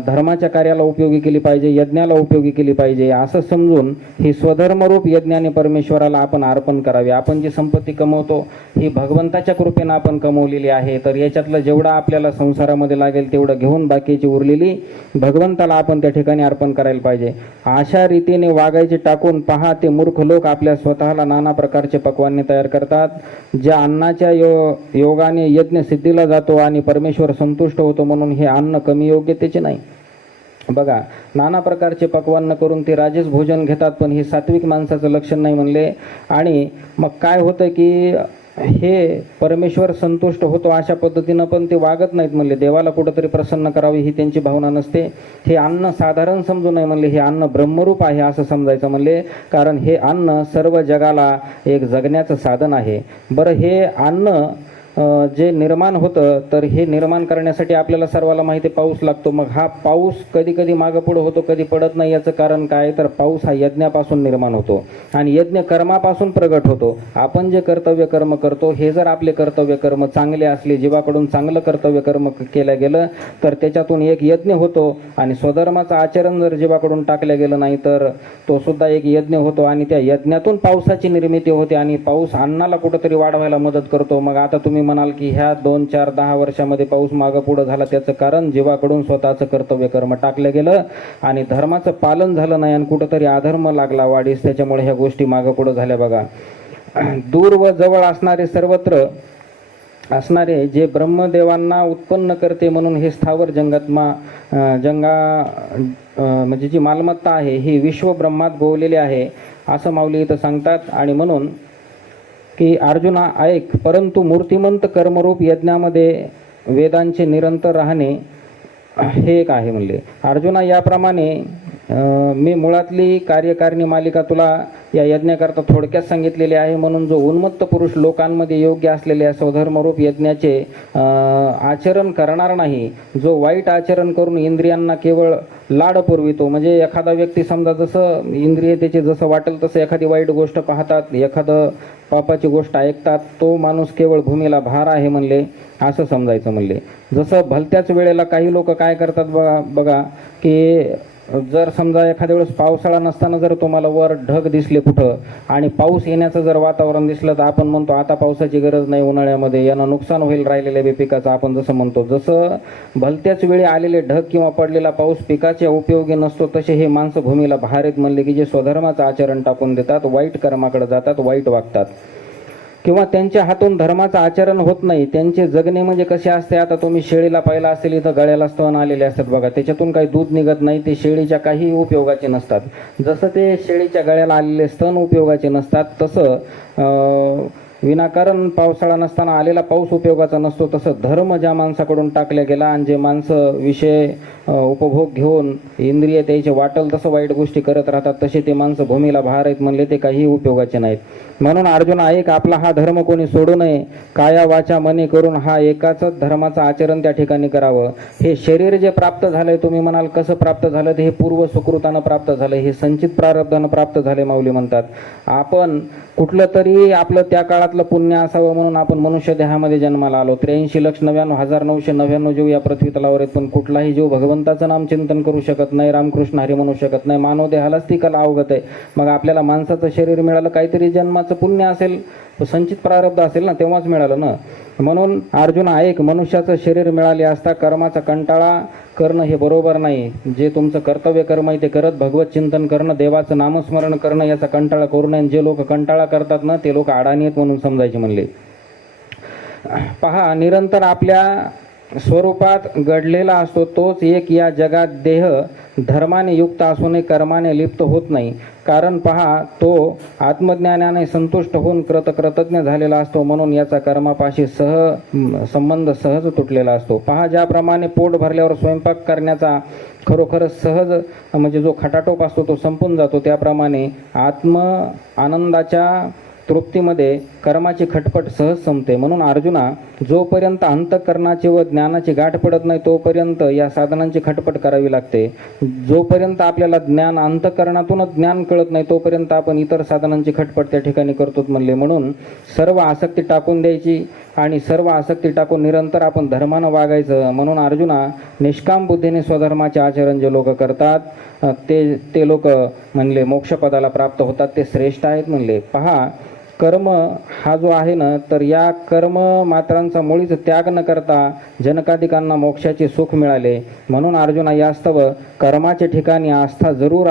धर्माच्या कार्याला उपयोगी केली पाहिजे, यज्ञाला उपयोगी केली पाहिजे असं समजून ही स्वधर्मरूप यज्ञाने परमेश्वराला आपण अर्पण करावे. आपण जी संपत्ती कमवतो ही भगवंताच्या कृपेनं आपण कमवलेली आहे, तर याच्यातलं जेवढं आपल्याला संसारामध्ये लागेल तेवढं घेऊन बाकीची उरलेली भगवंताला आपण त्या ठिकाणी अर्पण करायला पाहिजे. अशा रीतीने वागायचे टाकून पहा ते मूर्ख लोक आपल्या स्वतःला नाना प्रकारचे पक्वान्ने तयार करतात. ज्या अन्नाच्या योगाने यज्ञ सिद्धीला जातो आणि परमेश्वर संतुष्ट होतो, म्हणून हे अन्न कमी योग्यतेचे नाही. बघा, नाना प्रकारचे पक्वान्न करून ते राजस भोजन घेतात, पण हे सात्विक माणसाचं लक्षण नाही म्हणले. आणि मग काय होतं की हे परमेश्वर संतुष्ट होतो अशा पद्धतीनं पण ते वागत नाहीत म्हणले. देवाला कुठंतरी प्रसन्न करावी ही त्यांची भावना नसते. हे अन्न साधारण समजू नये म्हणले, हे अन्न ब्रह्मरूप आहे असं समजायचं म्हणले, कारण हे अन्न सर्व जगाला एक जगण्याचं साधन आहे. बरं, हे अन्न जे निर्माण होतं, तर हे निर्माण करण्यासाठी आपल्याला सर्वाला माहिती आहे पाऊस लागतो. मग हा पाऊस कधी कधी मागं पुढं होतो, कधी पडत नाही. याचं कारण काय? तर पाऊस हा यज्ञापासून निर्माण होतो आणि यज्ञ कर्मापासून प्रगट होतो. आपण जे कर्तव्य कर्म करतो हे जर आपले कर्तव्य कर्म चांगले असले, जीवाकडून चांगलं कर्तव्य कर्म केलं गेलं तर त्याच्यातून एक यज्ञ होतो. आणि स्वधर्माचं आचरण जर जीवाकडून टाकलं गेलं नाही तर तो सुद्धा एक यज्ञ होतो आणि त्या यज्ञातून पावसाची निर्मिती होते आणि पाऊस अन्नाला कुठंतरी वाढवायला मदत करतो. मग आता तुम्ही म्हणाल की ह्या 2, 4, 10 वर्षामध्ये पाऊस मागं पुढं झाला, त्याचं कारण जीवाकडून स्वतःचं कर्तव्य कर्म टाकलं गेलं आणि धर्माचं पालन झालं नाही आणि कुठंतरी अधर्म लागला वाढीस, त्याच्यामुळे ह्या गोष्टी मागं पुढं झाल्या. बघा, दूर व जवळ असणारे, सर्वत्र असणारे जे ब्रह्मदेवांना उत्पन्न करते म्हणून हे स्थावर म्हणजे जी मालमत्ता आहे ही विश्व ब्रह्मात गोवलेली आहे असं माऊली इथं सांगतात. आणि म्हणून की अर्जुना ऐक, परंतु मूर्तिमंत कर्मरूप यज्ञामध्ये वेदांचे निरंतर राहणे हे एक आहे म्हणले. अर्जुना, याप्रमाणे मी मुळातली कार्यकारिणी मालिका तुला या यज्ञाकरता थोडक्यात सांगितलेली आहे. म्हणून जो उन्मत्त पुरुष लोकांमध्ये योग्य असलेल्या स्वधर्मरूप यज्ञाचे आचरण करणार नाही, जो वाईट आचरण करून इंद्रियांना केवळ लाड पुरवितो, म्हणजे एखादा व्यक्ती समजा जसं इंद्रिय त्याचे जसं वाटेल तसं एखादी वाईट गोष्ट पाहतात, एखादं पापाची गोष्ट ऐकतात, तो माणूस केवळ भूमीला भार आहे म्हणले असं समजायचं म्हणले. जसं भलत्याच वेळेला काही लोक काय करतात बघा की जर समजा एखाद्या वेळेस पावसाळा नसताना जर तुम्हाला वर ढग दिसले कुठं आणि पाऊस येण्याचं जर वातावरण दिसलं तर आपण म्हणतो आता पावसाची गरज नाही, उन्हाळ्यामध्ये यानं नुकसान होईल राहिलेल्या बे पिकाचं, आपण जसं म्हणतो. जसं भलत्याच वेळी आलेले ढग किंवा पडलेला पाऊस पिकाच्या उपयोगी नसतो, तसे हे माणसं भूमीला भार आहेत म्हणले की जे स्वधर्माचं आचरण टाकून देतात, वाईट कर्माकडे जातात, वाईट वागतात किंवा त्यांच्या हातून धर्माचं आचरण होत नाही. त्यांचे जगणे म्हणजे कसे असते, आता तुम्ही शेळीला पाहिला असेल, इथं गळ्याला स्तन आलेले असतात बघा, त्याच्यातून काही दूध निघत नाही, ते शेळीच्या काही उपयोगाचे नसतात. जसं ते शेळीच्या गळ्याला आलेले स्तन उपयोगाचे नसतात, तसं विनाकारण पावसाळा नसताना आलेला पाऊस उपयोगाचा नसतो, तसं धर्म ज्या माणसाकडून टाकल्या गेला आणि जे माणसं विषय उपभोग घेऊन इंद्रिय त्याचे वाटल तसं वाईट गोष्टी करत राहतात, तसे ते माणसं भूमीला भार आहेत म्हणले, ते काही उपयोगाचे नाहीत. म्हणून अर्जुन ऐक, आपला हा धर्म कोणी सोडू नये, काया वाचा मने करून हा एकाच धर्माचं आचरण त्या ठिकाणी करावं. हे शरीर जे प्राप्त झालंय, तुम्ही म्हणाल कसं प्राप्त झालं, ते हे पूर्व सुकृतानं प्राप्त झालंय, हे संचित प्रारब्धानं प्राप्त झाले माऊली म्हणतात. आपण कुठलं तरी आपलं त्या काळात कर्मातलं पुण्य असावं म्हणून आपण मनुष्य देहामध्ये जन्माला आलो. 83,99,999 जीव या पृथ्वी तलावर आहेत, पण कुठलाही जीव भगवंताचं नाम चिंतन करू शकत नाही, रामकृष्ण हरी म्हणू शकत नाही. मानव देहालाच ती कला अवगत आहे. मग आपल्याला माणसाचं शरीर मिळालं, काहीतरी जन्माचं पुण्य असेल, संचित प्रारब्ध असेल ना, तेव्हाच मिळालं ना. म्हणून अर्जुना, एक मनुष्याचं शरीर मिळाले असता कर्माचा कंटाळा करणं हे बरोबर नाही. जे तुमचं कर्तव्य कर्म आहे ते करत भगवत चिंतन करणं, देवाचं नामस्मरण करणं याचा कंटाळा करू नये. जे लोक कंटाळा करतात ना ते लोक अडाणी आहेत म्हणून समजायचे म्हणले. पहा, निरंतर आपल्या स्वरूपात घडलेला असतो तोच एक या जगात देह धर्माने युक्त असूनही कर्माने लिप्त होत नाही. कारण पहा, तो आत्मज्ञानाने संतुष्ट होऊन कृतज्ञ झालेला असतो, म्हणून याचा कर्मापाशी संबंध सहज तुटलेला असतो. पहा, ज्याप्रमाणे पोट भरल्यावर स्वयंपाक करण्याचा खरोखरच सहज म्हणजे जो खटाटोप असतो तो संपून जातो, त्याप्रमाणे आनंदाच्या तृप्तीमध्ये कर्माची खटपट सहज संपते. म्हणून अर्जुना, जोपर्यंत अंतःकरणाची व ज्ञानाची गाठ पडत नाही तोपर्यंत या साधनांची खटपट करावी लागते. जोपर्यंत आपल्याला ज्ञान अंतःकरणातूनच ज्ञान कळत नाही तोपर्यंत आपण इतर साधनांची खटपट त्या ठिकाणी करतोच म्हणले. म्हणून सर्व आसक्ती टाकून द्यायची आणि सर्व आसक्ती टाकून निरंतर आपण धर्मानं वागायचं. म्हणून अर्जुना, निष्काम बुद्धीने स्वधर्माचे आचरण जे लोक करतात ते लोक म्हणले मोक्षपदाला प्राप्त होतात, ते श्रेष्ठ आहेत म्हणले. पहा, कर्म हा जो आहे ना, तर या कर्म मात्रांचा मुळीच त्याग न करता जनकादिकांना मोक्षाचे सुख मिळाले. म्हणून अर्जुना, यास्तव कर्माच्या ठिकाणी आस्था जरूर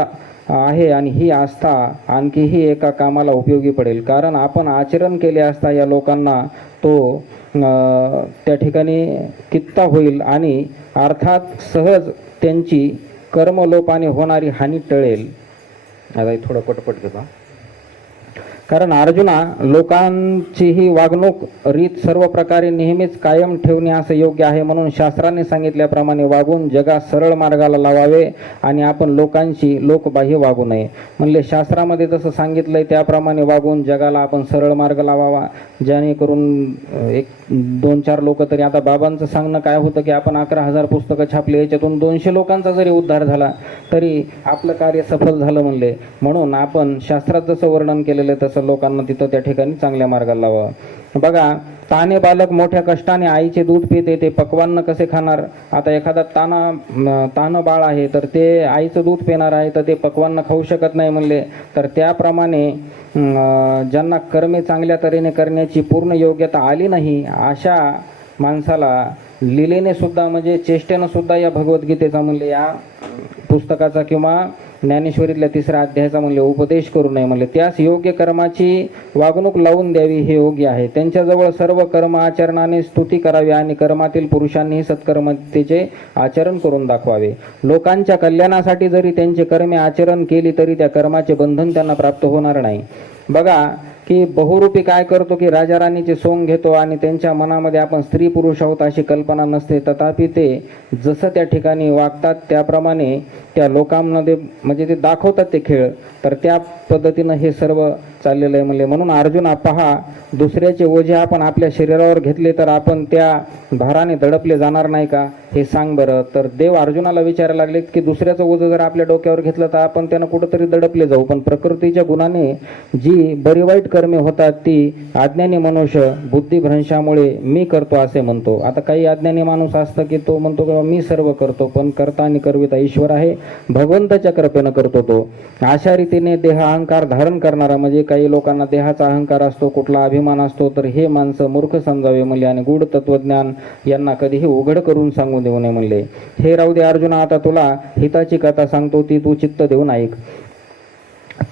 आहे आणि ही आस्था आणखीही एका कामाला उपयोगी पडेल. कारण आपण आचरण केले असता या लोकांना तो त्या ठिकाणी कित्ता होईल आणि अर्थात सहज त्यांची कर्मलोपाने होणारी हानी टळेल. आता थोडं पटपट घेतो. कारण अर्जुना, लोकांची ही वागणूक रीत सर्व प्रकारे नेहमीच कायम ठेवणे असं योग्य आहे. म्हणून शास्त्राने सांगितल्याप्रमाणे वागून जगात सरळ मार्गाला लावावे आणि आपण लोकांशी लोकबाह्य वागू नये. म्हणले शास्त्रामध्ये जसं सांगितलंय त्याप्रमाणे वागून जगाला आपण सरळ मार्ग लावावा, जेणेकरून 1-2-4 लोक तरी, आता बाबांचं सांगणं काय होतं की आपण 11,000 पुस्तकं छापली, याच्यातून 200 लोकांचा जरी उद्धार झाला तरी आपलं कार्य सफल झालं म्हणले. म्हणून आपण शास्त्रात जसं वर्णन केलेलं आहे तसं लोकांना तिथं त्या ठिकाणी चांगल्या मार्गाला लावावं. बघा, ताने बालक मोठ्या कष्टाने आईचे दूध पिते, ते पक्वान्न कसे खाणार? आता एखादा तानं बाळ आहे तर ते आईचं दूध पिणार आहे तर ते पक्वान्न खाऊ शकत नाही म्हणले. तर त्याप्रमाणे ज्यांना कर्मे चांगल्या तऱ्हेने करण्याची पूर्ण योग्यता आली नाही अशा माणसाला लीलेने सुद्धा म्हणजे चेष्टेनं सुद्धा या भगवद्गीतेचा म्हणले या पुस्तकाचा किंवा ज्ञानेश्वरीतल्या 3ऱ्या अध्यायाचा म्हणले उपदेश करू नये म्हणले. त्यास योग्य कर्माची वागणूक लावून द्यावी हे योग्य आहे. त्यांच्याजवळ सर्व कर्म आचरणाने स्तुती करावी आणि कर्मातील पुरुषांनीही सत्कर्मतेचे आचरण करून दाखवावे. लोकांच्या कल्याणासाठी जरी त्यांचे कर्मे आचरण केली तरी त्या कर्माचे बंधन त्यांना प्राप्त होणार नाही. बघा की बहुरूपी काय करतो की राजा राणीचे सोंग घेतो आणि त्यांच्या मनामध्ये आपण स्त्री पुरुष आहोत अशी कल्पना नसते, तथापि ते जसं त्या ठिकाणी वागतात त्याप्रमाणे त्या लोकांमध्ये म्हणजे ते दाखवतात ते खेळ, तर त्या पद्धतीनं हे सर्व चाललेलं आहे म्हणले. म्हणून अर्जुना, पहा, दुसऱ्याचे ओझे आपण आपल्या शरीरावर घेतले तर आपण त्या भाराने दडपले जाणार नाही का, हे सांग बरं. तर देव अर्जुनाला विचारायला लागले की दुसऱ्याचं ओझं जर आपल्या डोक्यावर घेतलं तर आपण त्यानं कुठंतरी दडपले जाऊ, पण प्रकृतीच्या गुणाने जी बरी वाईट कर्मे होतात ती अज्ञानी मनुष्य बुद्धिभ्रंशामुळे मी करतो असे म्हणतो. आता काही अज्ञानी माणूस असतं की तो म्हणतो की मी सर्व करतो, पण करता आणि करविता ईश्वर आहे, भगवंताच्या कृपेनं करतो तो. अशा रीतीने देह अहंकार धारण करणारा म्हणजे काही लोकांना देहाचा अहंकार असतो, कुठला अभिमान असतो, तर हे माणसं मूर्ख समजावे म्हणले आणि गूढ तत्वज्ञान यांना कधीही उघड करून सांगू देऊ नये म्हणले. हे राहू दे अर्जुना, आता तुला हिताची कथा सांगतो, ती तू चित्त देऊन ऐक.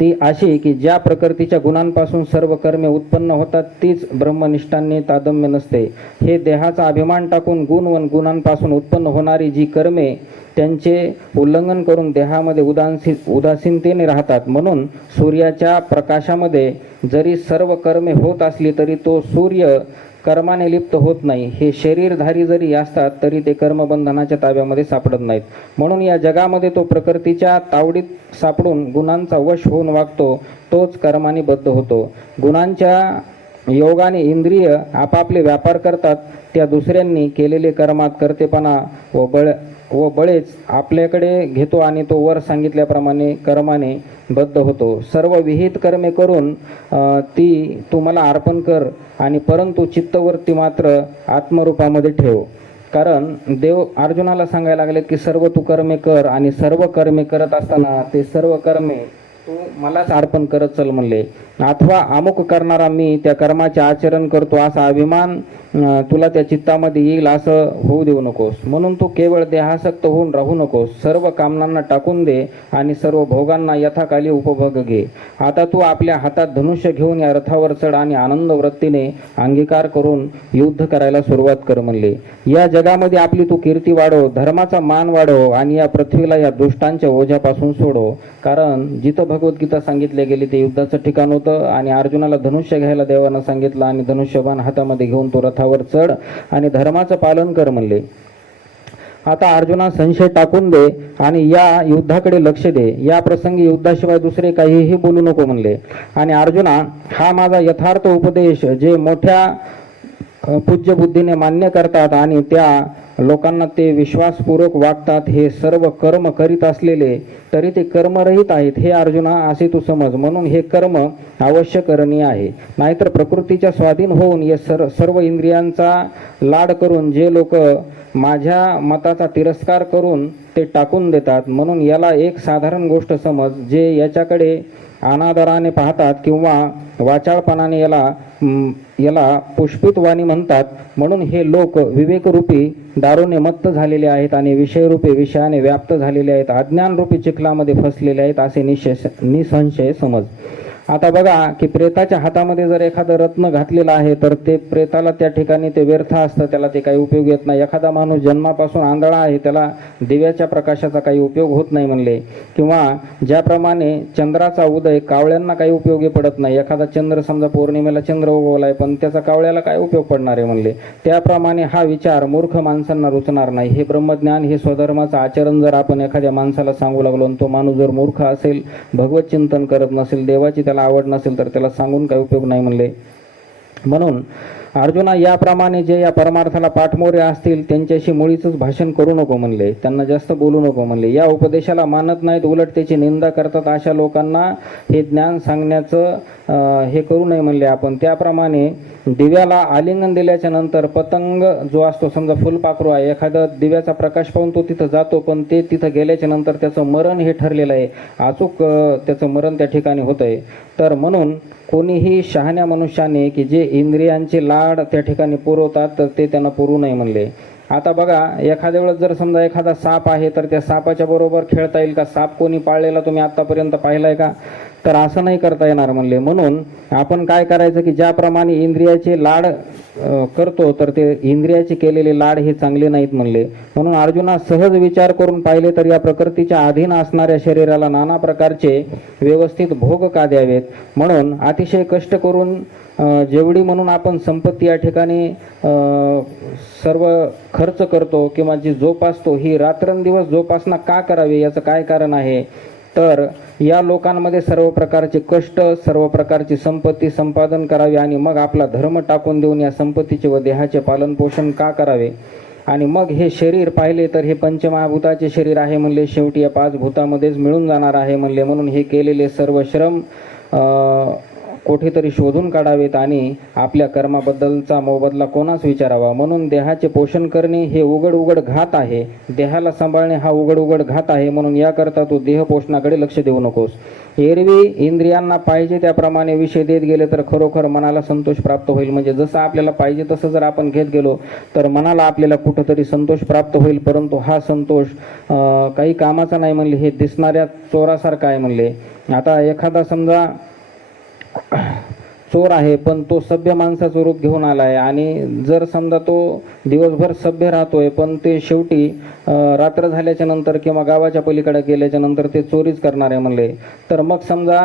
ती अशी की ज्या प्रकृतीच्या गुणांपासून सर्व कर्मे उत्पन्न होतात तीच ब्रह्मनिष्ठांनी तादम्य नसते. हे देहाचा अभिमान टाकून गुण व गुणांपासून उत्पन्न होणारी जी कर्मे त्यांचे उल्लंघन करून देहामध्ये उदासीनतेने राहतात. म्हणून सूर्याच्या प्रकाशामध्ये जरी सर्व कर्मे होत असली तरी तो सूर्य कर्माने लिप्त होत नाही. हे शरीरधारी जरी असतात तरी ते कर्मबंधनाच्या ताब्यामध्ये सापडत नाहीत. म्हणून या जगामध्ये तो प्रकृतीच्या तावडीत सापडून गुणांचा वश होऊन वागतो, तोच कर्माने बद्ध होतो. गुणांच्या योगाने इंद्रिय आपापले व्यापार करतात, त्या दुसऱ्यांनी केलेले कर्मात करतेपणा व बळेच आपल्याकडे घेतो आणि तो वर सांगितल्याप्रमाणे कर्माने बद्ध होतो. सर्व विहित कर्मे करून ती तू मला अर्पण कर, आणि परंतु चित्तवृत्ती मात्र आत्मरूपामध्ये ठेव. कारण देव अर्जुनाला सांगायला लागले की सर्व तू कर्मे कर, आणि सर्व कर्मे करत असताना ते सर्व कर्मे तू मलाच अर्पण करत चल म्हणले. अथवा अमुक करणारा मी त्या कर्माचे आचरण करतो असा अभिमान तुला त्या चित्तामध्ये येईल असं होऊ देऊ नकोस. म्हणून तू केवळ देहासक्त होऊन राहू नकोस. सर्व कामनांना टाकून दे आणि सर्व भोगांना यथाकाली उपभोग घे. आता तू आपल्या हातात धनुष्य घेऊन या रथावर चढ आणि आनंद वृत्तीने अंगीकार करून युद्ध करायला सुरुवात कर म्हणले. या जगामध्ये आपली तू कीर्ती वाढव, धर्माचा मान वाढव आणि या पृथ्वीला या दुष्टांच्या ओझ्यापासून सोडव. कारण जिथं भगवद्गीता सांगितले गेली ते युद्धाचं ठिकाण होतं, आणि अर्जुनाला धनुष्य घ्यायला देवानं सांगितलं आणि धनुष्यबाण हातामध्ये घेऊन तो रथावर चढ आणि धर्माचं पालन कर म्हणले. आता अर्जुना संशय टाकून दे आणि या युद्धाकडे लक्ष दे. या प्रसंगी युद्धाशिवाय दुसरे काहीही बोलू नको म्हणले. आणि अर्जुना, हा माझा यथार्थ उपदेश जे मोठ्या पूज्य बुद्धीने मान्य करतात आणि त्या लोकांना ते विश्वासपूर्वक वागतात, हे सर्व कर्म करीत असलेले तरी ते कर्मरहित आहेत, हे अर्जुना असे तू समज. म्हणून हे कर्म अवश्य करणीय आहे. नाहीतर प्रकृतीच्या स्वाधीन होऊन हे सर्व इंद्रियांचा लाड करून जे लोक माझ्या मताचा तिरस्कार करून ते टाकून देतात, म्हणून याला एक साधारण गोष्ट समज. जे याच्याकडे अनादराने पाहतात किंवा वाचाळपणाने याला पुष्पित वाणी म्हणतात, म्हणून हे लोक विवेकरूपी दारूने मत्त झालेले आहेत आणि विषयरूपी विषयाने व्याप्त झालेले आहेत, अज्ञानरूपी चिखलामध्ये फसलेले आहेत असे निसंशय समज. आता बघा की प्रेताच्या हातामध्ये जर एखादं रत्न घातलेलं आहे तर ते प्रेताला त्या ठिकाणी ते व्यर्थ असतं, त्याला ते काही उपयोग येत नाही. एखादा माणूस जन्मापासून आंधळा आहे, त्याला दिव्याच्या प्रकाशाचा काही उपयोग होत नाही म्हणले. किंवा ज्याप्रमाणे चंद्राचा उदय कावळ्यांना काही उपयोगी पडत नाही. एखादा चंद्र समजा पौर्णिमेला चंद्र उगवलाय पण त्याचा कावळ्याला काय उपयोग पडणार आहे म्हणले. त्याप्रमाणे हा विचार मूर्ख माणसांना रुचणार नाही. हे ब्रह्मज्ञान, हे स्वधर्माचं आचरण जर आपण एखाद्या माणसाला सांगू लागलो आणि तो माणूस जर मूर्ख असेल, भगवत चिंतन करत नसेल, देवाची त्याला आवड नसेल, तर त्याला सांगून काही उपयोग नाही म्हणले. म्हणून अर्जुना, याप्रमाणे जे या परमार्थाला पाठमोरे असतील त्यांच्याशी मुळीच भाषण करू नको म्हणले, त्यांना जास्त बोलू नको म्हणले. या उपदेशाला मानत नाहीत, उलट त्याची निंदा करतात, अशा लोकांना हे ज्ञान सांगण्याचं हे करू नये म्हणले आपण. त्याप्रमाणे दिव्याला आलिंगन दिल्याच्या नंतर पतंग जो असतो, समजा फुलपाखरू आहे, एखादा दिव्याचा प्रकाश पाहून तो तिथं जातो, पण ते तिथं गेल्याच्या नंतर त्याचं मरण हे ठरलेलं आहे, अचूक त्याचं मरण त्या ठिकाणी होत आहे. तर म्हणून कोणीही शहाण्या मनुष्याने की जे इंद्रियांचे लाड त्या ठिकाणी पुरवतात तर ते त्यांना पुरू नये म्हणले. आता बघा, एखाद्या वेळेस जर समजा एखादा साप आहे तर त्या सापाच्या बरोबर खेळता येईल का? साप कोणी पाळलेला तुम्ही आतापर्यंत पाहिलाय का? तर असं नाही करता येणार म्हणले. म्हणून आपण काय करायचं की ज्याप्रमाणे इंद्रियाचे लाड करतो तर ते इंद्रियाचे केलेले लाड हे चांगले नाहीत म्हणले. म्हणून अर्जुना, सहज विचार करून पाहिले तर या प्रकृतीच्या अधीन असणाऱ्या शरीराला नाना प्रकारचे व्यवस्थित भोग का द्यावेत? म्हणून अतिशय कष्ट करून जेवढी म्हणून आपण संपत्ती या ठिकाणी सर्व खर्च करतो किंवा जी जोपासतो, ही रात्रंदिवस जोपासना का करावी? याचं काय कारण आहे? तर या लोकांमध्ये सर्व प्रकारचे कष्ट, सर्व प्रकारची संपत्ती संपादन करावी आणि मग आपला धर्म टाकून देऊन या संपत्तीचे व देहाचे पालन पोषण का करावे? आणि मग हे शरीर पाहिले तर हे पंचमहाभूताचे शरीर आहे म्हणले, शेवटी या 5 भूतामध्येच मिळून जाणार आहे म्हणले. म्हणून हे केलेले सर्व श्रम कुठेतरी शोधून काढावेत आणि आपल्या कर्माबद्दलचा मोबदला कोणास विचारावा. म्हणून देहाचे पोषण करणे हे उघड उघड घात आहे, देहाला सांभाळणे हा उघड उघड घात आहे. म्हणून याकरता तू देह पोषणाकडे लक्ष देऊ नकोस. एरवी इंद्रियांना पाहिजे त्याप्रमाणे विषय देत गेले तर खरोखर मनाला संतोष प्राप्त होईल. म्हणजे जसं आपल्याला पाहिजे तसं जर आपण घेत गेलो तर मनाला आपल्याला कुठंतरी संतोष प्राप्त होईल, परंतु हा संतोष काही कामाचा नाही म्हणले. हे दिसणाऱ्या चोरासारखा आहे म्हणले. आता एखादा समजा चोर आहे पण तो सभ्य माणसाचं रूप घेऊन आलाय आणि जर समजा तो दिवसभर सभ्य राहतोय पण ते शेवटी रात्र झाल्याच्या नंतर किंवा गावाच्या पलीकडे गेल्याच्या नंतर ते चोरीच करणार आहे म्हणले. तर मग समजा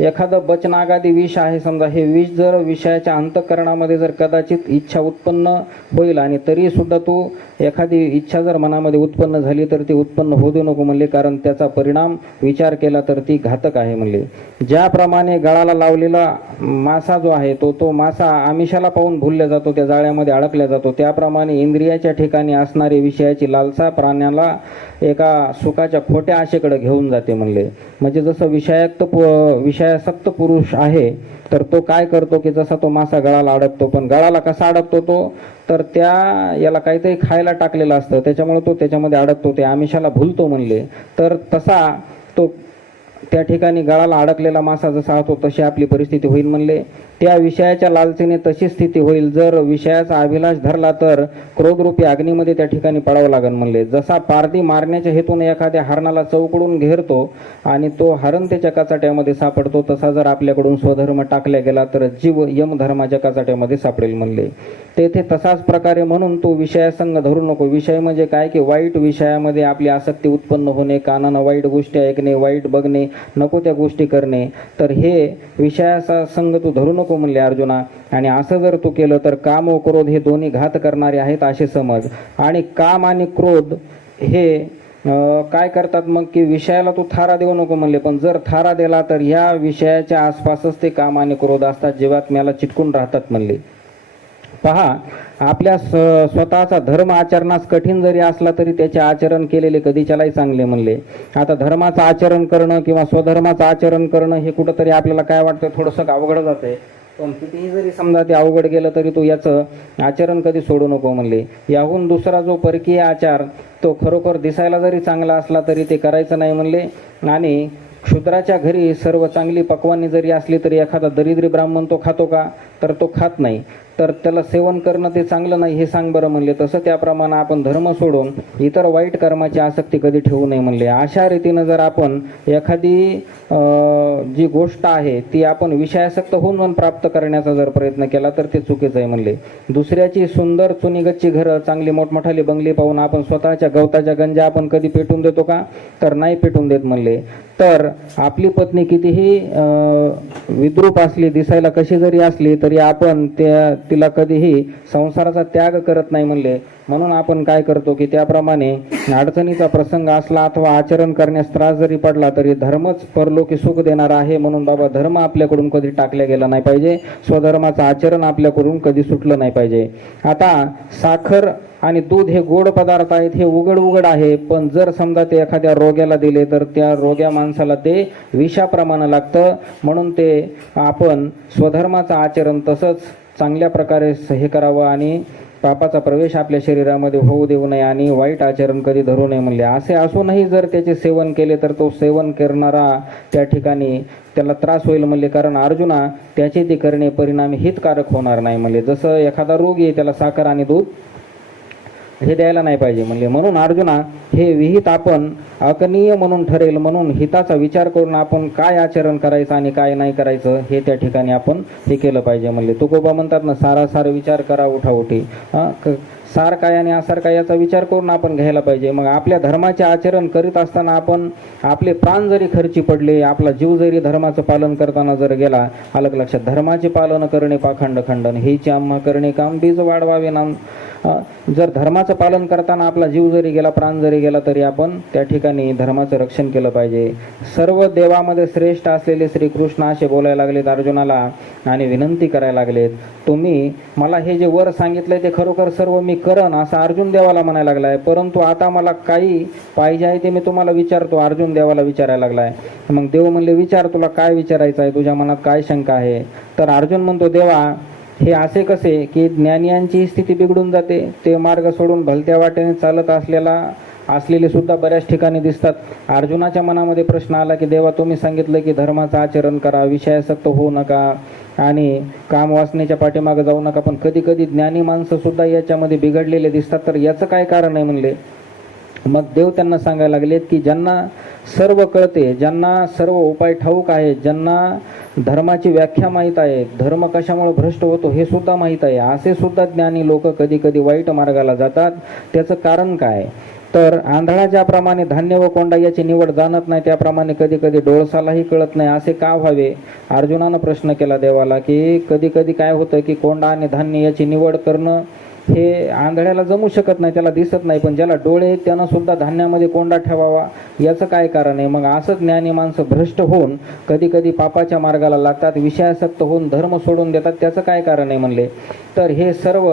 एखादं बचनागादी विष आहे, समजा हे विष जर विषयाच्या अंतःकरणामध्ये जर कदाचित इच्छा उत्पन्न होईल आणि तरी सुद्धा तू एखादी इच्छा जर मनामध्ये उत्पन्न झाली तर ती उत्पन्न होऊ देऊ नको म्हणले, कारण त्याचा परिणाम विचार केला तर ती घातक आहे म्हणले. ज्याप्रमाणे गळाला लावलेला मांस मासा जो आहे तो मासा आमिषाला पाहून भुलल्या जातो, त्या जाळ्यामध्ये अडकल्या जातो. त्याप्रमाणे इंद्रियाच्या ठिकाणी असणारी विषयाची लालसा प्राण्याला एका सुखाच्या खोट्या आशेकडे घेऊन जाते म्हणले. म्हणजे जसं विषयासक्त पुरुष आहे तर तो काय करतो की जसा तो मासा गळाला अडकतो, पण गळाला कसा अडकतो तो, तर त्या याला काहीतरी खायला टाकलेलं असतं त्याच्यामुळे तो त्याच्यामध्ये अडकतो, ते आमिषाला भुलतो म्हणले. तर तसा तो त्या ठिकाणी गळाला अडकलेला मासा जसा होतो तशी आपली परिस्थिती होईल म्हणले. त्या विषयाच्या लालसेने तशी स्थिती होईल. जर विषयाचा अभिलाष धरला तर क्रोधरूपी अग्नीमध्ये त्या ठिकाणी पडावं लागेल म्हणले. जसा पारधी मारण्याच्या हेतून एखाद्या हरणाला चौकडून घेरतो आणि तो हरण त्याच्या कचाट्यामध्ये सापडतो, तसा जर आपल्याकडून स्वधर्म टाकला गेला तर जीव यमधर्माच्या कचाट्यामध्ये सापडेल म्हणले. तेथे तसाच प्रकारे म्हणून तो विषयासंग धरू नको. विषय म्हणजे काय की वाईट विषयामध्ये आपली आसक्ती उत्पन्न होणे, कानानं वाईट गोष्टी ऐकणे, वाईट बघणे, नको त्या गोष्टी करणे, तर हे विषयाचा संग तू धरू नको म्हणले अर्जुना. आणि असं जर तू केलं तर काम व क्रोध हे दोन्ही घात करणारे आहेत असे समज. आणि काम आणि क्रोध हे काय करतात मग की विषयाला तू थारा देऊ नको म्हणले, पण जर थारा दिला तर ह्या विषयाच्या आसपासच ते काम आणि क्रोध असतात, जीवात्म्याला चिटकून राहतात म्हणले. पहा, आपल्या स्वतःचा धर्म आचरणास कठीण जरी असला तरी त्याचे आचरण केलेले कधीच्यालाही चांगले म्हणले. आता धर्माचं आचरण करणं किंवा स्वधर्माचं आचरण करणं हे कुठंतरी आपल्याला काय वाटतं थोडंसं अवघड जाते, पण कितीही जरी समजा ते अवघड गेलं तरी तू याचं आचरण कधी सोडू नको म्हणले. याहून दुसरा जो परकीय आचार तो खरोखर दिसायला जरी चांगला असला तरी ते करायचं नाही म्हणले. आणि शूद्राच्या घरी सर्व चांगली पक्वानी जरी असली तरी एखादा दरिद्री ब्राह्मण तो खातो का, तर तो खात नाही, तर त्याला सेवन करणं ते चांगलं नाही हे सांग बरं म्हणले. तसं त्याप्रमाणे आपण धर्म सोडून इतर वाईट कर्माची आसक्ती कधी ठेवू नये म्हणले. अशा रीतीनं जर आपण एखादी जी गोष्ट आहे ती आपण विषयासक्त होऊन प्राप्त करण्याचा जर प्रयत्न केला तर ते चुकीचं आहे म्हणले. दुसऱ्याची सुंदर चुनीगच्ची घरं, चांगली मोठमोठाली बंगली पाहून आपण स्वतःच्या गवताच्या गंजा आपण कधी पेटून देतो का, तर नाही पेटून देत म्हणले. तर आपली पत्नी कितीही विद्रूप असली, दिसायला कशी जरी असली तरी आपण तिला कधीही संसाराचा त्याग करत नाही म्हणले. म्हणून आपण काय करतो की त्याप्रमाणे अडचणीचा प्रसंग असला अथवा आचरण करण्यास त्रास जरी पडला तरी धर्मच परलोकी सुख देणारा आहे, म्हणून बाबा धर्म आपल्याकडून कधी टाकला गेला नाही पाहिजे, स्वधर्माचं आचरण आपल्याकडून कधी सुटलं नाही पाहिजे. आता साखर आणि दूध हे गोड पदार्थ आहेत, हे उघड आहे, पण जर समजा ते एखाद्या रोग्याला दिले तर त्या रोग्या माणसाला ते विषाप्रमाणे लागतं. म्हणून ते आपण स्वधर्माचं आचरण तसंच चांगल्या प्रकारे हे करावं आणि पापाचा प्रवेश आपल्या शरीरामध्ये होऊ देऊ नये आणि वाईट आचरण कधी धरू नये म्हणले. असे असूनही जर त्याचे सेवन केले तर तो सेवन करणारा त्या ठिकाणी त्याला त्रास होईल म्हणले. कारण अर्जुना त्याचे ते करणे परिणामी हितकारक होणार नाही म्हणले. जसं एखादा रोगी आहे त्याला साखर आणि दूध हे द्यायला नाही पाहिजे म्हणले. म्हणून अर्जुना हे विहित आपण अकनीय म्हणून ठरेल, म्हणून हिताचा विचार करून आपण काय आचरण करायचं आणि काय नाही करायचं हे त्या ठिकाणी आपण हे केलं पाहिजे म्हणले. तुकोबा म्हणतात ना, सारासार विचार करा उठाउठी. सार काय आणि आसार काय याचा विचार करून आपण घ्यायला पाहिजे. मग आपल्या धर्माचे आचरण करीत असताना आपण आपले प्राण जरी खर्ची पडले, आपला जीव जरी धर्माचं पालन करताना जर गेला, अलग लक्षात, धर्माचे पालन करणे पाखंड खंडन, हेची आम्हा करणे काम बीज वाढवावे नाम. जर धर्माचं पालन करताना आपला जीव जरी गेला, प्राण जरी गेला, तरी आपण त्या ठिकाणी धर्माचं रक्षण केलं पाहिजे. सर्व देवामध्ये श्रेष्ठ असलेले श्रीकृष्ण असे बोलायला लागलेत अर्जुनाला आणि विनंती करायला लागलेत, तुम्ही मला हे जे वर सांगितलंय ते खरोखर सर्व मी करन असं अर्जुन देवाला म्हणायला लागलाय. परंतु आता मला काही पाहिजे आहे ते मी तुम्हाला विचारतो, अर्जुन देवाला विचारायला लागलाय. मग देव म्हणले, विचार, तुला काय विचारायचं आहे, तुझ्या मनात काय शंका आहे. तर अर्जुन म्हणतो, देवा हे असे कसे की ज्ञानियांची स्थिती बिघडून जाते, ते मार्ग सोडून भलत्या वाटेने चालत असलेले सुद्धा बऱ्याच ठिकाणी दिसतात. अर्जुनाच्या मनामध्ये प्रश्न आला की देवा तुम्ही सांगितलं की धर्माचं आचरण करा, विषयासक्त होऊ नका आणि काम वासनेच्या पाठीमागे जाऊ नका, पण कधी कधी ज्ञानी माणसं सुद्धा याच्यामध्ये बिघडलेले दिसतात, तर याचं काय कारण आहे म्हणले. मग देव त्यांना सांगायला लागलेत की ज्यांना सर्व कळते, ज्यांना सर्व उपाय ठाऊक आहे, ज्यांना धर्माची व्याख्या माहीत आहे, धर्म कशामुळे भ्रष्ट होतो हे सुद्धा माहीत आहे, असे सुद्धा ज्ञानी लोक कधी कधी वाईट मार्गाला जातात. त्याचं कारण काय, तर आंधळा ज्याप्रमाणे धान्य व कोंडा याची निवड जाणत नाही, त्याप्रमाणे कधी कधी डोळसालाही कळत नाही, असे का व्हावे. अर्जुनानं प्रश्न केला देवाला की कधी कधी काय होतं की कोंडा आणि धान्य याची निवड करणं हे आंधळ्याला जमू शकत नाही, त्याला दिसत नाही, पण ज्याला डोळे आहेत त्यानं सुद्धा धान्यामध्ये कोंडा ठेवावा, याचं काय कारण आहे? मग असंच ज्ञानी माणसं भ्रष्ट होऊन कधी कधी पापाच्या मार्गाला लागतात, विषयासक्त होऊन धर्म सोडून देतात, त्याचं काय कारण आहे म्हणले? तर हे सर्व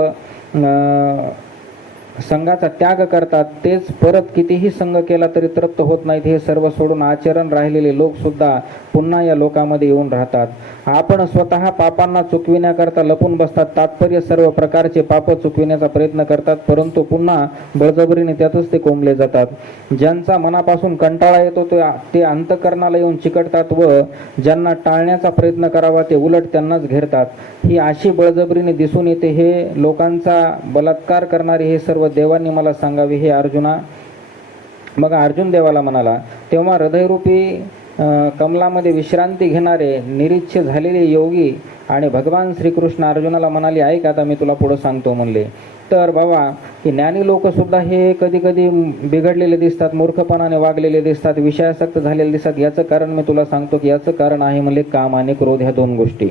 संघाचा त्याग करतात, तेच परत कितीही संघ केला तरी तृप्त होत नाहीत. हे सर्व सोडून आचरण राहिलेले लोक सुद्धा पुन्हा या लोकामध्ये येऊन राहतात. आपण स्वतः पापांना चुकविण्याकरता लपून बसतात, तात्पर्य सर्व प्रकारचे पाप चुकविण्याचा प्रयत्न करतात, परंतु पुन्हा बळजबरीने त्यातच ते कोंबले जातात. ज्यांचा मनापासून कंटाळा येतो ते अंतःकरणाला येऊन चिकटतात व ज्यांना टाळण्याचा प्रयत्न करावा ते उलट त्यांनाच घेरतात. ही अशी बळजबरीने दिसून येते. हे लोकांचा बलात्कार करणारे हे सर्व देवांनी मला सांगावे हे अर्जुना. मग अर्जुन देवाला म्हणाला, तेव्हा हृदयरूपी कमलामध्ये विश्रांती घेणारे निरीच्छ झालेले योगी आणि भगवान श्रीकृष्ण अर्जुनाला म्हणाले, ऐक आता मी तुला पुढं सांगतो म्हणले. तर बाबा की ज्ञानी लोक सुद्धा हे कधी कधी बिघडलेले दिसतात, मूर्खपणाने वागलेले दिसतात, विषयासक्त झालेले दिसतात. याचं कारण मी तुला सांगतो की याचं कारण आहे म्हणले काम आणि क्रोध, ह्या दोन गोष्टी.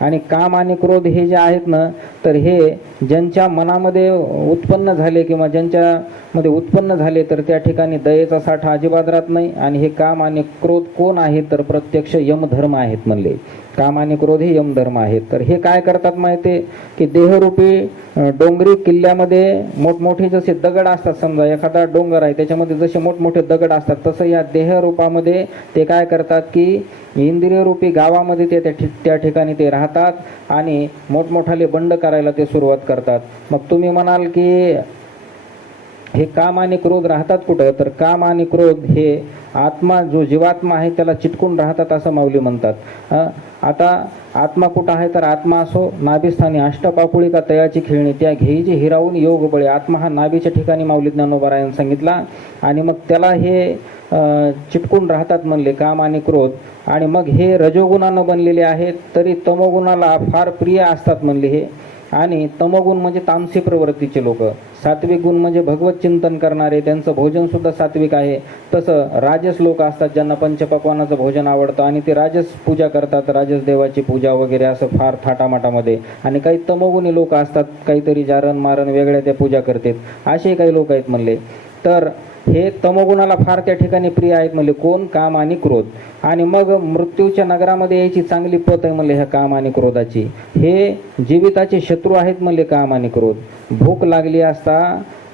आणि काम आणि क्रोध हे जे आहेत ना, तर हे ज्यांच्या मनामध्ये उत्पन्न झाले किंवा ज्यांच्यामध्ये उत्पन्न झाले तर त्या ठिकाणी दयेचा साठा अजिबात राहत नाही. आणि हे काम आणि क्रोध कोण आहेत? तर प्रत्यक्ष यमधर्म आहेत म्हणले. काम आणि क्रोध हे यमधर्म आहेत. तर हे काय करतात माहिती आहे की देहरूपी डोंगरी किल्ल्यामध्ये मोठमोठे जसे दगड असतात, समजा एखादा डोंगर आहे त्याच्यामध्ये जसे मोठमोठे दगड असतात, तसं या देहरूपामध्ये ते काय करतात की इंद्रियरूपी गावामध्ये ते त्या ठिकाणी ते राहतात आणि मोठमोठाले बंड करायला ते सुरुवात करतात. मग तुम्ही म्हणाल की हे काम आणि क्रोध राहतात कुठं? तर काम आणि क्रोध हे आत्मा, जो जीवात्मा आहे त्याला चिटकून राहतात असं माऊली म्हणतात. आता आत्मा कुठं आहे? तर आत्मा असो नाभिस्थानी अष्टपापुळी का तयाची खेळणी, त्या घेईची हिरावून योग बळे. आत्मा हा नाभीच्या ठिकाणी माऊली ज्ञानोबारायांनी सांगितला. आणि मग त्याला हे चिटकून राहतात म्हणले काम आणि क्रोध. आणि मग हे रजोगुणानं बनलेले आहेत, तरी तमोगुणाला फार प्रिय असतात म्हणले हे. आणि तमोगुण म्हणजे तामसी प्रवृत्तीचे लोक, सात्विक गुण म्हणजे भगवत चिंतन करणारे, त्यांचं भोजन सुद्धा सात्विक आहे. तसं राजस लोक असतात ज्यांना पंचपक्वानाचं भोजन आवडतं आणि ते राजस पूजा करतात, राजस देवाची पूजा वगैरे असं फार थाटामाटामध्ये. आणि काही तमोगुणी लोक असतात, काहीतरी जारण मारण वेगळ्या त्या पूजा करतात, असे काही लोक आहेत म्हणले. तर हे तमोगुणाला फार त्या ठिकाणी प्रिय आहेत म्हणले कोण? काम आणि क्रोध. आणि मग मृत्यूच्या नगरामध्ये यायची चांगली पत आहे म्हणले ह्या काम आणि क्रोधाची. हे जीविताचे शत्रू आहेत म्हणले काम आणि क्रोध. भूक लागली असता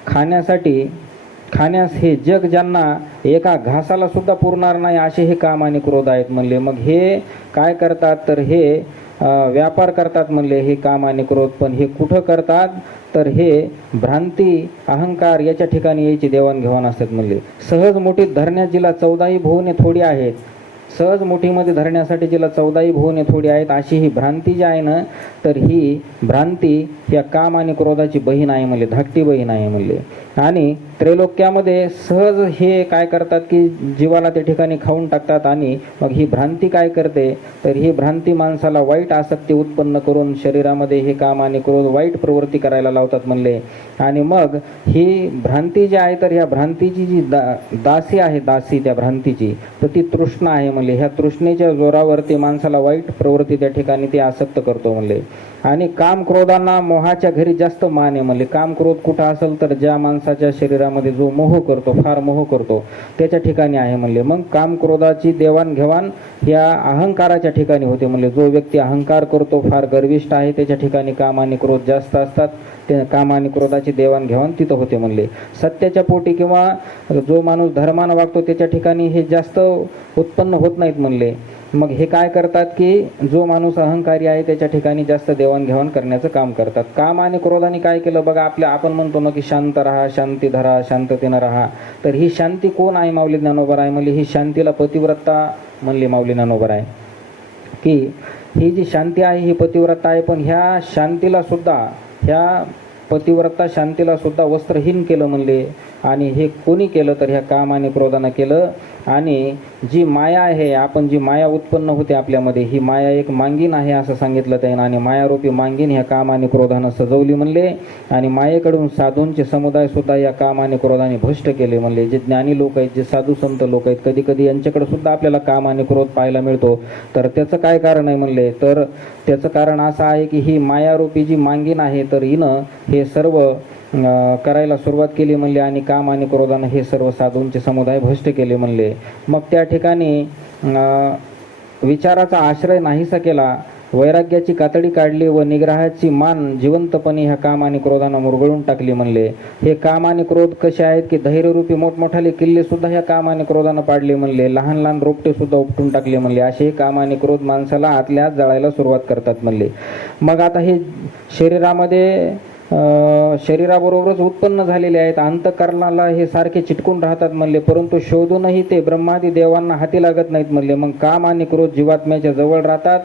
खाण्यास हे जग ज्यांना एका घासाला सुद्धा पुरणार नाही असे हे काम आणि क्रोध आहेत म्हणले. मग हे काय करतात? तर हे व्यापार करतात म्हणले हे काम आणि क्रोध. पण हे कुठं करतात? तर हे भ्रांती अहंकार याच्या ठिकाणी यायची देवाणघेवाण असतात म्हणले. सहज मुठीत धरण्यात जिला 14ही भुवने थोडी आहेत, सहज मुठीमध्ये धरण्यासाठी जिला 14ही भुवने थोडी आहेत, अशी ही भ्रांती जी आहे ना, तर ही भ्रांती या काम आणि क्रोधाची बहीण आहे म्हणले, धाकटी बहीण आहे म्हणले. आणि त्रैलोक्यामध्ये सहज हे काय करतात की जीवाला त्या ठिकाणी खाऊन टाकतात. आणि मग ही भ्रांती काय करते? तर ही भ्रांती माणसाला वाईट आसक्ती उत्पन्न करून शरीरामध्ये हे काम आणि क्रोध वाईट प्रवृत्ती करायला लावतात म्हणले. आणि मग ही भ्रांती जी आहे, तर ह्या भ्रांतीची जी दासी आहे, दासी त्या भ्रांतीची, तर ती तृष्णा आहे म्हणले. ह्या तृष्णेच्या जोरावरती माणसाला वाईट प्रवृत्ती त्या ठिकाणी ते आसक्त करतो म्हणले. आणि काम क्रोधांना मोहाच्या घरी जास्त मान आहे म्हणले. काम क्रोध कुठं असेल? तर ज्या माणसाच्या शरीरामध्ये जो मोह करतो, फार मोह करतो, त्याच्या ठिकाणी आहे म्हणले. मग काम क्रोधाची देवाणघेवाण या अहंकाराच्या ठिकाणी होते म्हणले. जो व्यक्ती अहंकार करतो, फार गर्विष्ठ आहे, त्याच्या ठिकाणी काम आणि क्रोध जास्त असतात. ते काम आणि क्रोधाची देवाणघेवाण तिथं होते म्हणले. सत्याच्या पोटी किंवा जो माणूस धर्मानं वागतो त्याच्या ठिकाणी हे जास्त उत्पन्न होत नाहीत म्हणले. मग हे काय करतात की जो माणूस अहंकारी आहे त्याच्या ठिकाणी जास्त देवाणघेवाण करण्याचं काम करतात. काम आणि क्रोधाने काय केलं बघा, आपण म्हणतो ना की शांत राहा, शांती धरा, शांततेनं राहा. तर ही शांती कोण आहे? माऊली ज्ञानोबा आहे म्हणले. ही शांतीला पतिव्रता म्हणली माऊली ज्ञानोबा आहे की ही जी शांती आहे ही पतिव्रता आहे. पण ह्या शांतीला सुद्धा, ह्या पतिव्रता शांतीला सुद्धा वस्त्रहीन केलं म्हणले. आणि हे कोणी केलं? तर ह्या काम आणि क्रोधानं केलं. आणि जी माया आहे, आपण जी माया उत्पन्न होते आपल्यामध्ये, ही माया एक मांगीन आहे असं सांगितलं त्यानं. आणि मायारूपी मांगीन ह्या काम आणि क्रोधानं सजवली म्हणले. आणि मायेकडून साधूंचे समुदाय सुद्धा या काम आणि क्रोधाने भ्रष्ट केले म्हणले. जे ज्ञानी लोक आहेत, जे साधू संत लोक आहेत, कधी कधी यांच्याकडे सुद्धा आपल्याला काम आणि क्रोध पाहायला मिळतो. तर त्याचं काय कारण आहे म्हणले, तर त्याचं कारण असं आहे की ही मायारूपी जी मांगीन आहे, तर हिनं हे सर्व करायला सुरुवात केली म्हणले. आणि काम आणि क्रोधानं हे सर्व साधूंचे समुदाय भ्रष्ट केले म्हणले. मग त्या ठिकाणी विचाराचा आश्रय नाहीसा केला, वैराग्याची कातडी काढली व निग्रहाची मान जिवंतपणे ह्या काम आणि क्रोधानं मुरगळून टाकली म्हणले. हे काम आणि क्रोध कसे आहेत की धैर्यरूपी मोठमोठाले किल्ले सुद्धा ह्या काम आणि क्रोधानं पाडले म्हणले. लहान लहान रोपटे सुद्धा उपटून टाकले म्हणले. असे काम आणि क्रोध माणसाला आतल्या आत जाळायला सुरुवात करतात म्हणले. मग आता हे शरीरामध्ये शरीराबरोबरच उत्पन्न झालेले आहेत, अंतःकरणाला हे सारखे चिटकून राहतात म्हणले. परंतु शोधूनही ते ब्रह्मादी देवांना हाती लागत नाहीत म्हणले. मग काम आणि क्रोध जीवात्म्याच्या जवळ राहतात.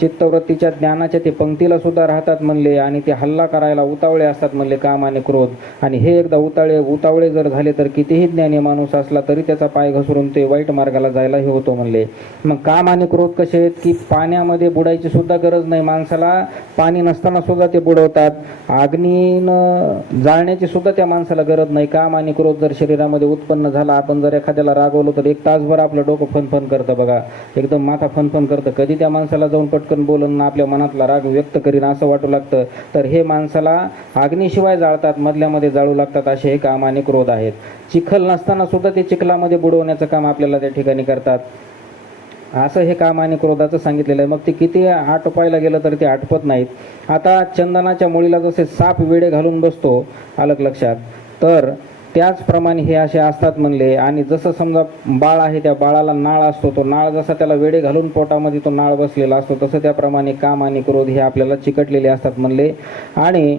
चित्तवृत्तीच्या ज्ञानाच्या ते पंक्तीला सुद्धा राहतात म्हणले. आणि ते हल्ला करायला उतावळे असतात म्हणले काम आणि क्रोध. आणि हे एकदा उतावळे जर झाले तर कितीही ज्ञानी माणूस असला तरी त्याचा पाय घसरून ते वाईट मार्गाला जायलाही होतो म्हणले. मग काम आणि क्रोध कसे आहेत की पाण्यामध्ये बुडायची सुद्धा गरज नाही माणसाला, पाणी नसताना सुद्धा ते बुडवतात. अग्नीनं जाळण्याची सुद्धा त्या माणसाला गरज नाही. काम आणि क्रोध जर शरीरामध्ये उत्पन्न झाला, आपण जर एखाद्याला रागवलो तर 1 तासभर आपलं डोकं फनफन करतं बघा, एकदम माथा फनफन करतं. कधी त्या माणसाला जाऊन पटकन बोलून आपल्या मनातला राग व्यक्त करीन असं वाटू लागतं. तर हे माणसाला अग्नीशिवाय जाळतात, मधल्यामध्ये जाळू लागतात. असे हे काम आणि क्रोध आहेत. चिखल नसताना सुद्धा ते चिखलामध्ये बुडवण्याचं काम आपल्याला त्या ठिकाणी करतात. असं हे काम आणि क्रोधाचं सांगितलेलं आहे. मग ते किती आटोपायला गेलं तर ते आटपत नाहीत. आता चंदनाच्या मुळीला जसे साप वेडे घालून बसतो, आलं लक्षात, तर त्याचप्रमाणे हे असे असतात म्हणले. आणि जसं समजा बाळ आहे, त्या बाळाला नाळ असतो, तो नाळ जसा त्याला वेडे घालून पोटामध्ये तो नाळ बसलेला असतो, तसं त्याप्रमाणे काम आणि क्रोध हे आपल्याला चिकटलेले असतात म्हणले. आणि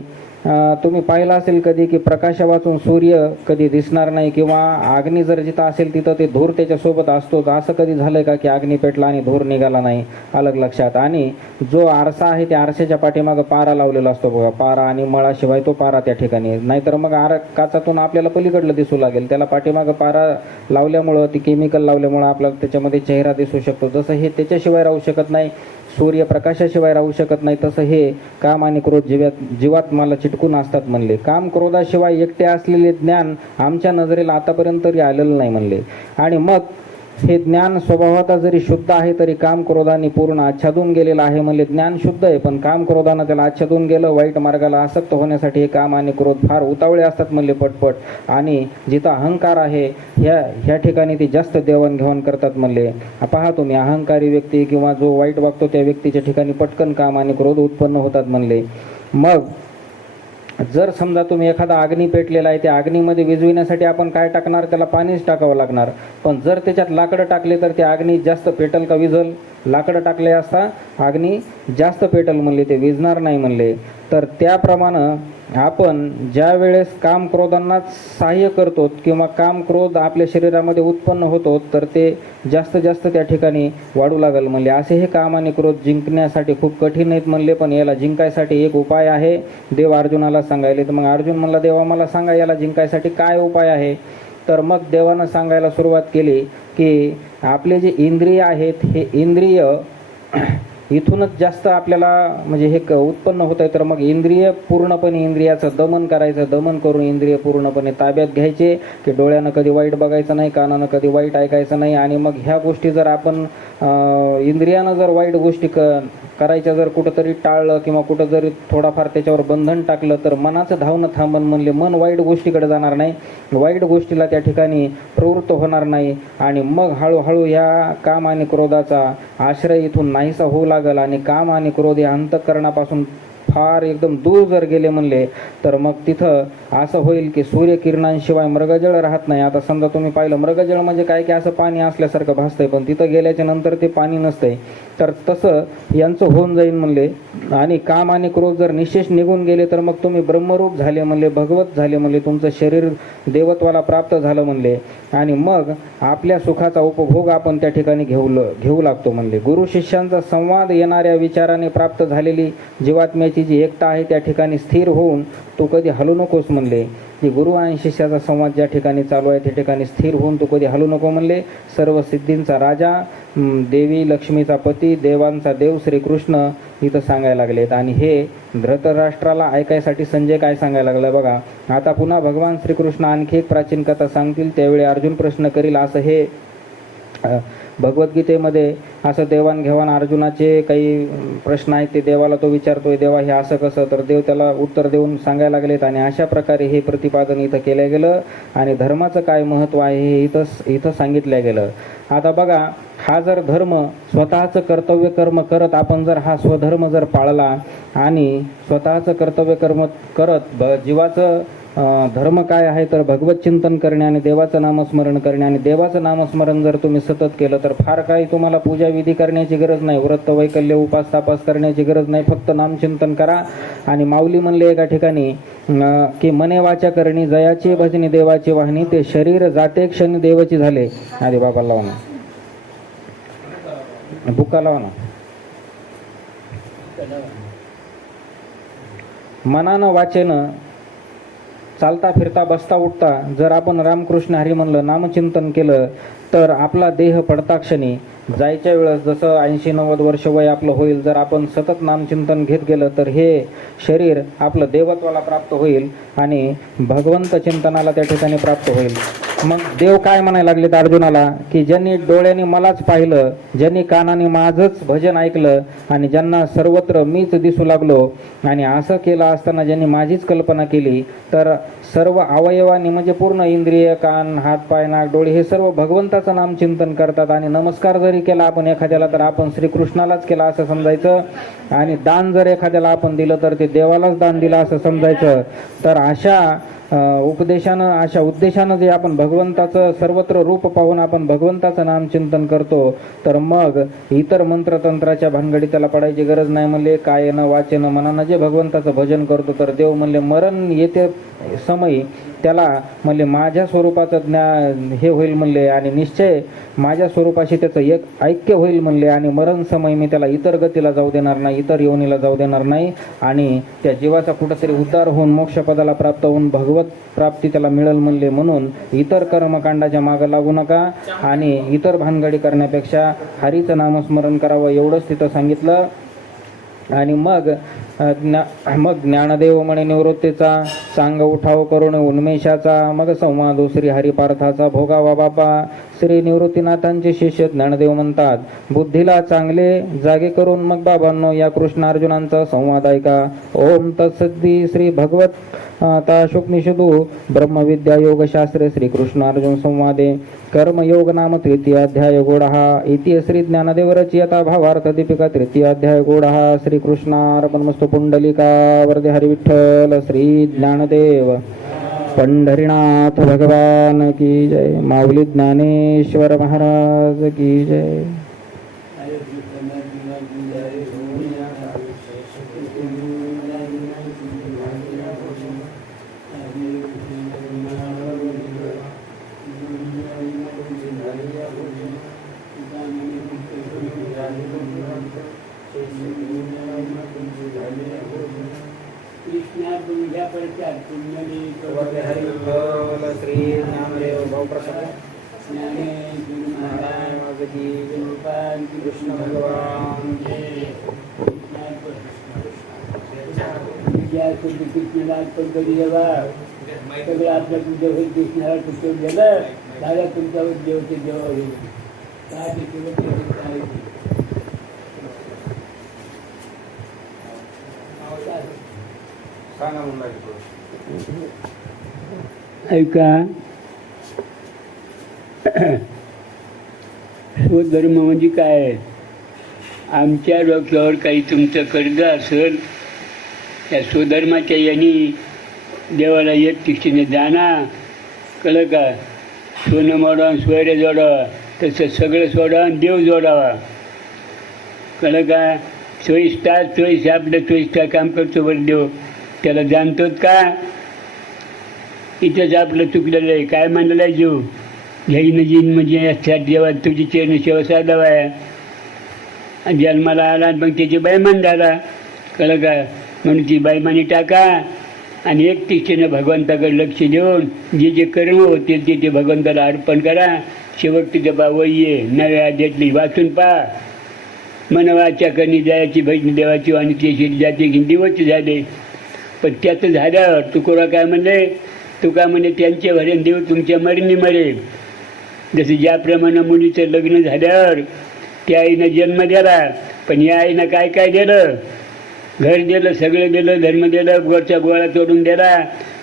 तुम्ही पाहिलं असेल कधी की प्रकाशा वाचून सूर्य कधी दिसणार नाही, किंवा अग्नी जर जिथं असेल तिथं ते धूर त्याच्यासोबत असतो. असं कधी झालंय का की अग्नी पेटला आणि धूर निघाला नाही, अलग लक्षात. आणि जो आरसा आहे त्या आरशाच्या पाठीमागं पारा लावलेला असतो बघा, पारा आणि मळाशिवाय तो पारा त्या ठिकाणी, नाहीतर मग काचातून आपल्याला पलीकडलं दिसू लागेल. त्याला पाठीमागं पारा लावल्यामुळं, ती केमिकल लावल्यामुळं आपल्याला त्याच्यामध्ये चेहरा दिसू शकतो. जसं हे त्याच्याशिवाय राहू शकत नाही, सूर्यप्रकाशाशिवाय राहू शकत नाही, तसं हे काम आणि क्रोध जीवात्म्याला चिटकून असतात म्हणले. काम क्रोधाशिवाय एकटे असलेले ज्ञान आमच्या नजरेला आतापर्यंत तरी आलेलं नाही म्हणले. आणि मग हे ज्ञान स्वभावात जरी शुद्ध आहे तरी काम क्रोधाने पूर्ण आच्छादून गेलेलं आहे म्हणले. ज्ञान शुद्ध आहे पण काम क्रोधानं त्याला आच्छादून गेलं. वाईट मार्गाला आसक्त होण्यासाठी हे काम आणि क्रोध फार उतावळे असतात म्हणले, पटपट. आणि जिथं अहंकार आहे ह्या ठिकाणी ते जास्त देवाणघेवाण करतात म्हणले. पहा तुम्ही, अहंकारी व्यक्ती किंवा जो वाईट वागतो त्या व्यक्तीच्या ठिकाणी पटकन काम आणि क्रोध उत्पन्न होतात म्हणले. मग जर समजा तुम्ही एखादा अग्नी पेटलेला आहे, त्या अग्नीमध्ये विझविण्यासाठी आपण काय टाकणार, त्याला पाणीच टाकावं लागणार. पण जर त्याच्यात लाकडं टाकले तर ते अग्नी जास्त पेटल का विझल? लाकडं टाकले असता अग्नी जास्त पेटल म्हणले, ते विझणार नाही म्हणले. तर त्याप्रमाणे आपण ज्या वेळेस काम क्रोधांना सहाय्य करतो किंवा काम क्रोध आपल्या शरीरामध्ये उत्पन्न होतो तर ते जास्त जास्त त्या ठिकाणी वाढू लागेल म्हणले. असे हे काम आणि क्रोध जिंकण्यासाठी खूप कठीण आहेत म्हणले. पण याला जिंकायसाठी एक उपाय आहे. देव अर्जुनाला सांगायले. तर मग अर्जुन म्हणला, देवा मला सांगा याला जिंकायसाठी काय उपाय आहे. तर मग देवानं सांगायला सुरुवात केली की आपले जे इंद्रिय आहेत, हे इंद्रिय इथूनच जास्त आपल्याला म्हणजे हे उत्पन्न होत आहे. तर मग इंद्रिय पूर्णपणे इंद्रियाचं दमन करायचं. दमन करून इंद्रिय पूर्णपणे ताब्यात घ्यायचे की डोळ्यानं कधी वाईट बघायचं नाही, कानानं कधी वाईट ऐकायचं नाही. आणि मग ह्या गोष्टी जर आपण इंद्रियानं जर वाईट गोष्टी करायच्या जर कुठंतरी टाळलं किंवा कुठं जरी थोडाफार त्याच्यावर बंधन टाकलं तर मनाचं धावणं थांबन म्हणले. मन वाईट गोष्टीकडे जाणार नाही, वाईट गोष्टीला त्या ठिकाणी प्रवृत्त होणार नाही. आणि मग हळूहळू ह्या काम आणि क्रोधाचा आश्रय इथून नाहीसा होऊ लागल. आणि काम आणि क्रोध या अंतःकरणापासून फार एकदम दूर जर गेले म्हणले तर मग तिथं असं होईल की सूर्यकिरणांशिवाय मृगजळ राहत नाही. आता समजा तुम्ही पाहिलं, मृगजळ म्हणजे काय की असं पाणी असल्यासारखं भासतंय, पण तिथं गेल्याच्या नंतर ते पाणी नसतंय. तर तसं यांचं होऊन जाईल म्हणले. आणि काम आणि क्रोध जर निशेष निघून गेले तर मग तुम्ही ब्रह्मरूप झाले म्हणले, भगवत झाले म्हणले, तुमचं शरीर देवत्वाला प्राप्त झालं म्हणले. आणि मग आपल्या सुखाचा उपभोग आपण त्या ठिकाणी घेऊ लागतो म्हणले. गुरु शिष्यांचा संवाद येणाऱ्या विचाराने प्राप्त झालेली जीवात्म्याची जी एकता आहे त्या ठिकाणी स्थिर होऊन तू कधी हलू नकोस म्हणले. की गुरु आणि शिष्याचा संवाद ज्या ठिकाणी चालू आहे त्या ठिकाणी स्थिर होऊन तू कधी हलू नको म्हणले. सर्व सिद्धींचा राजा, देवी लक्ष्मीचा पती, देवांचा देव श्रीकृष्ण इथं सांगायला लागलेत. आणि हे धृतराष्ट्राला ऐकायसाठी संजय काय सांगायला लागलं बघा. आता पुन्हा भगवान श्रीकृष्ण आणखी एक प्राचीन कथा सांगतील, त्यावेळी अर्जुन प्रश्न करील. असं हे भगवद्गीतेमध्ये असं देवाणघेवाण अर्जुनाचे काही प्रश्न आहेत ते देवाला तो विचारतोय, देवा हे असं कसं, तर देव त्याला उत्तर देऊन सांगायला लागलेत. आणि अशा प्रकारे हे प्रतिपादन इथं केलं गेलं आणि धर्माचं काय महत्त्व आहे हे इथं सांगितलं गेलं. आता बघा, हा जर धर्म स्वतःचं कर्तव्य कर्म करत आपण जर हा स्वधर्म जर पाळला आणि स्वतःचं कर्तव्य कर्म करत जीवाचं धर्म काय आहे तर भगवत चिंतन करणे आणि देवाचं नामस्मरण करणे. आणि देवाचं नामस्मरण जर तुम्ही सतत केलं तर फार काही तुम्हाला पूजा विधी करण्याची गरज नाही, व्रत वैकल्य उपास तापास करण्याची गरज नाही, फक्त नामचिंतन करा. आणि माऊली म्हणले एका ठिकाणी की मने वाचा करणी जयाची भजनी देवाची वाहनी, ते शरीर जाते क्षणी देवाची झाले. आधी बाबा लावा ना, बुक्का लावा ना. मनानं वाचेनं चालता फिरता बसता उठता जर आपण रामकृष्ण हरी म्हणलं, नामचिंतन केलं तर आपला देह पडता क्षणी जायच्या वेळेस जसं 80-90 वर्ष वय आपलं होईल, जर आपण सतत नामचिंतन घेत गेलं तर हे शरीर आपलं देवत्वाला प्राप्त होईल आणि भगवंत चिंतनाला त्या ठिकाणी प्राप्त होईल. मग देव काय म्हणायला लागलेत अर्जुनाला की ज्यांनी डोळ्यांनी मलाच पाहिलं, ज्यांनी कानाने माझंच भजन ऐकलं आणि ज्यांना सर्वत्र मीच दिसू लागलो आणि असं केलं असताना ज्यांनी माझीच कल्पना केली, तर सर्व अवयवांनी म्हणजे पूर्ण इंद्रिय, कान, हात, पाय, नाक, डोळे हे सर्व भगवंताचं नामचिंतन करतात. आणि नमस्कार जरी केला आपण एखाद्याला तर आपण श्रीकृष्णालाच केला असं समजायचं. आणि दान जर एखाद्याला आपण दिलं तर ते देवालाच दान दिलं असं समजायचं. तर अशा उपदेशानं, अशा उद्देशानं जे आपण भगवंताचं सर्वत्र रूप पाहून आपण भगवंताचं नामचिंतन करतो, तर मग इतर मंत्रतंत्राच्या भानगडी त्याला पडायची गरज नाही. म्हणले कायेनं वाचेनं मनानं जे भगवंताचं भजन करतो तर देव म्हणले मरण येते समयी त्याला म्हणले माझ्या स्वरूपाचं ज्ञान हे होईल म्हणले आणि निश्चय माझ्या स्वरूपाशी त्याचं एक ऐक्य होईल म्हणले. आणि मरण समय मी त्याला इतर गतीला जाऊ देणार नाही, इतर योनीला जाऊ देणार नाही आणि त्या जीवाचा कुठंतरी उद्धार होऊन मोक्षपदाला प्राप्त होऊन भगवत प्राप्ती त्याला मिळेल म्हणले. म्हणून इतर कर्मकांडाच्या मागं लागू नका आणि इतर भानगडी करण्यापेक्षा हरीचं नामस्मरण करावं एवढंच तिथं सांगितलं. आणि मग ज्ञानदेव म्हणे निवृत्तीचा, सांग उठाव करून उन्मेषाचा, मग संवाद श्री हरिपार्थाचा भोगावा बापा. श्री निवृत्तीनाथांचे शिष्य ज्ञानदेव म्हणतात, बुद्धीला चांगले जागे करून मग बाबांनो या कृष्ण अर्जुनांचा संवाद ऐका. ओम तत्सद्दी श्री भगवत शुक्निषुदू ब्रह्मविद्या योगशास्त्रे श्री कृष्ण अर्जुन संवादे कर्मयोग नाम तृतीय अध्याय गोडहा इति श्री ज्ञानदेव रचयता भावार्थ दीपिका तृतीय अध्याय गोडहा. श्री कृष्णार्पणमस्तु. पुंडलिका वरदे हरि विठ्ठल श्री ज्ञानदेव पंढरीनाथ भगवान की जय. माऊली ज्ञानेश्वर महाराज की जय. श्री ज्ञानदेव भावप्रसाद कृष्ण भगवान सगळं आपल्या तुमच्या कृष्णाला टुकून गेलं दादा तुमच्यावर देवते देव होईल काय ऐका. स्वधर्म म्हणजे काय? आमच्या डोक्यावर काही तुमचं कर्ज असेल त्या स्वधर्माच्या यांनी देवाला एक ठिकाणी जाणा, कळलं का? सोनं मोडा सोयरे जोडावा, तसं सगळं सोडा देव जोडावा, कळलं का? 24 आपलं 24 काम करतो बरं देव, त्याला जाणतोच का? इथंच आपलं चुकलेलं आहे. काय मानलेलं आहे जीव घेईन जीन म्हणजे असतात देवा तुझी चरण सेवा साधावा आहे. जन्माला आला मग त्याची बैमान झाला, कळलं का? म्हणून ती बैमानी टाका आणि एकटीने भगवंताकडे लक्ष देऊन जे जे कर्म होतील ते ते भगवंताला अर्पण करा. शेवट तुझ्या बावई आहे नव्या अध्यातली वाचून पहा. मन वाचा करणी जायची भजनी देवाची आणि ते जाते दिवस झाले. पण त्याचं झाल्यावर तुकोरा काय म्हणले, तुका म्हणे त्यांचे भरेन देव तुमच्या मरणी मरे. जसं ज्याप्रमाणे मुलीचं लग्न झाल्यावर त्या आईनं जन्म दिला, पण या आईनं काय काय दिलं, घर दिलं, सगळं दिलं, धर्म दिलं, गोरचा गोळा तोडून दिला,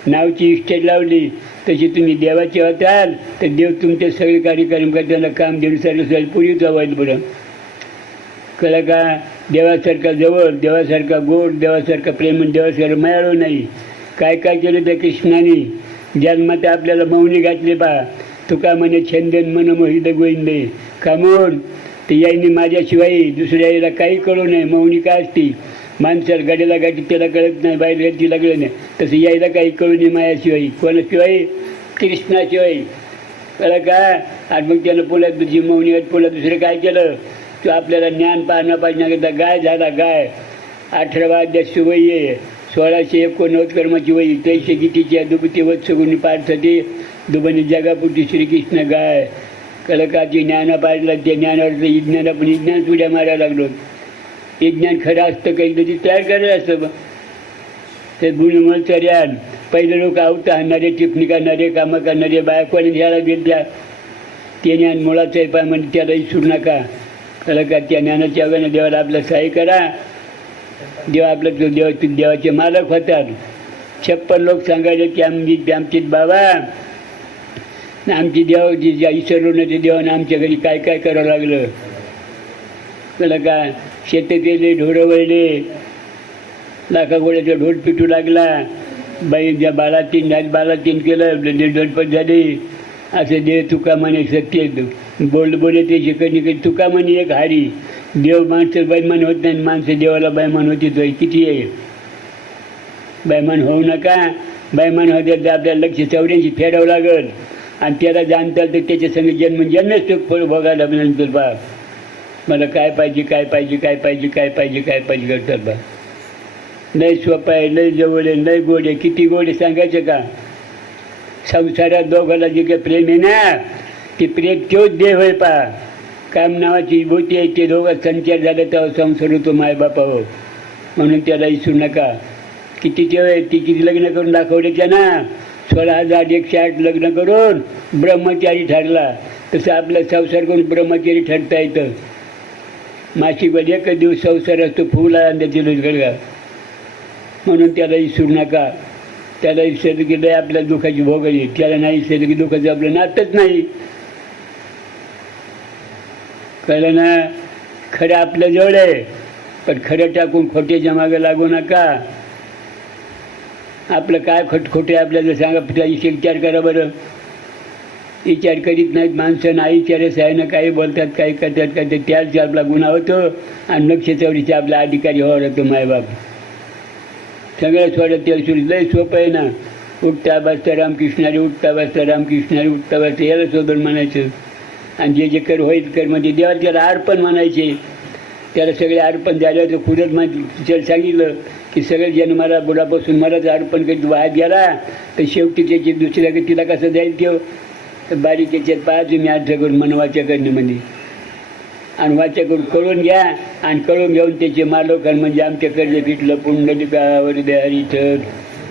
नावची इस्टेट लावली. तशी तुम्ही देवाचे होताल तर देव तुमचे सगळे कार्यक्रम करताना काम देऊन सर्व पुरीच व्हायला बरं. कळलं का? देवासारखा जवळ, देवासारखा गोड, देवासारखा प्रेम, देवासारखं मिळालं नाही. काय काय केलं त्या कृष्णाने जन्मात आपल्याला मौनी घातले पहा. तुका म्हणे छंदन मन मोहित गोविंदे का म्हणून ते याईने माझ्याशिवाय दुसऱ्या यायला काही कळू नये. मौनी काय असती, माणसाला गाडीला गाडी त्याला कळत नाही, बाहेर तिला कळत नाही, तसं यायला काही कळू नये माझ्याशिवाय. कोणाशिवाय? कृष्णाशिवाय. कळलं का? आणि मग त्यानं पुला तुझी मौनी पुला दुसरं काय केलं, तो आपल्याला ज्ञान पाहणं पाहिजे. गाय झाला गाय. 18वा अध्याय सुवयी आहे. 1689 कर्माची वही. 23 गीतीच्या दुबती वत्सगुणी पार्थते दुबनी जगापुटी श्रीकृष्ण गाय. कळलं का? जे ज्ञान पाडलं ते ज्ञानावर विज्ञान, आपण विज्ञान तुझ्या मारायला लागलो. विज्ञान खरं असतं काही कधी तयार करायला असतं. ते गुणमुळे तयार. पहिले लोक आवतं आणणारे, टिपणी करणारे, कामं करणारे, बायकोने घ्यायला गेल त्या ते ज्ञान मुळाचं आहे पाय म्हणजे त्याला विसरू नका. कळलं का? त्या ज्ञानाच्या अवघाने देवाला आपलं सहाय्य करा. देवा आपलं देवाचे मालक होतात. 56 लोक सांगायचे की आमची बाबा आमची देवाची ईश्वरूनचे देवानं आमच्या घरी काय काय करावं लागलं. कळलं का? शेतं केले, ढोरं वळले, लाखा गोळ्याचा ढोल पिटू लागला. बाई ज्या बाला तीन केलं, धडपट झाली. असं देव तुका म्हणे सत्य बोले ते शिकणी तुका म्हणे एक हारी. देव माणसं बैमान होत नाही, माणसं देवाला बैमान होती. तो किती आहे बैमान होऊ नका. बैमान होते तर आपल्याला लक्ष 84 फेडावं लागल. आणि त्याला जाणताल तर त्याच्या संग जन्मच तो फळ भोगायला नंतर बा मला काय पाहिजे काय पाहिजे काय पाहिजे काय पाहिजे काय पाहिजे करतात बा. लय सोपं आहे, लय जवळ आहे, लय गोड आहे. किती गोड आहे सांगायचं का? संसारात दोघाला जे काही प्रेम आहे ना, ते प्रेम तोच देव आहे पा. काम नावाची विभूती आहे. ते दोघं संचार झाले तेव्हा संसार होतो मायबापावर. म्हणून त्याला विसरू नका. किती तेव आहे, ती किती लग्न करून दाखवले त्यानं. 16,108 लग्न करून ब्रह्मचारी ठरला. तसं आपला संसार करून ब्रह्मचारी ठरता येतं. मासिकवर एकच दिवस संसार असतो, फुल त्याची गडगा. म्हणून त्याला विसरू नका. त्याला विसरलं की लय आपल्या दुःखाची भोगली. त्याला नाही विसरलं की दुःखाचं आपलं नातच नाही. कळलं ना? खरं आपल्या जवळ आहे, पण खरं टाकून खोट्याच्या मागे लागू नका. आपलं काय खोटे आपल्याला सांगा, विचार करा बरं. विचार करीत नाहीत माणसं. नाही विचारच आहे ना, काही बोलतात, काही करतात, काय ते त्याच आपला गुन्हा होतो. आणि नक्षचवडीचे आपला अधिकारी व्हावं लागतो मायबाप. सगळं सोडत ते सुरू. लय सोपं आहे ना. उठता बसता रामकृष्णारी, उठता बसता रामकृष्णारी, उठता बसता याला सोबत म्हणायचं. आणि जे जे कर होईल कर म्हणजे देवा त्याला अर्पण म्हणायचे. त्याला सगळे अर्पण झालं तर खुदच माहिती सांगितलं की सगळे जन्माला बुडापासून मलाच अर्पण करीत वाहत गेला तर शेवटी त्याची दुसऱ्या तिला कसं जाईल ठेव. तर बारीक त्याच्यात पाहा तुम्ही अर्थ करून मन वाचा करण्यामध्ये. आणि वाचा करून कळून घ्या. आणि कळून घेऊन त्याचे मालोकन म्हणजे आमच्या कर्ज फिटलं पुंडलिकावर दे हरिठर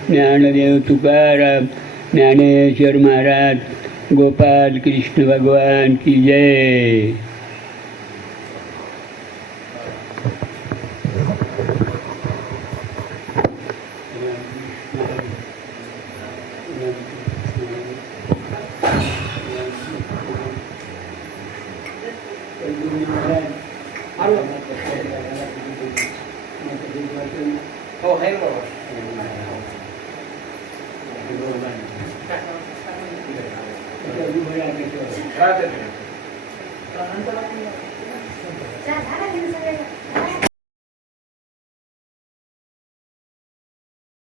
ज्ञानदेव तुकाराम ज्ञानेश्वर महाराज गोपाल कृष्ण भगवान की जय. हो आहे बरोबर. राहते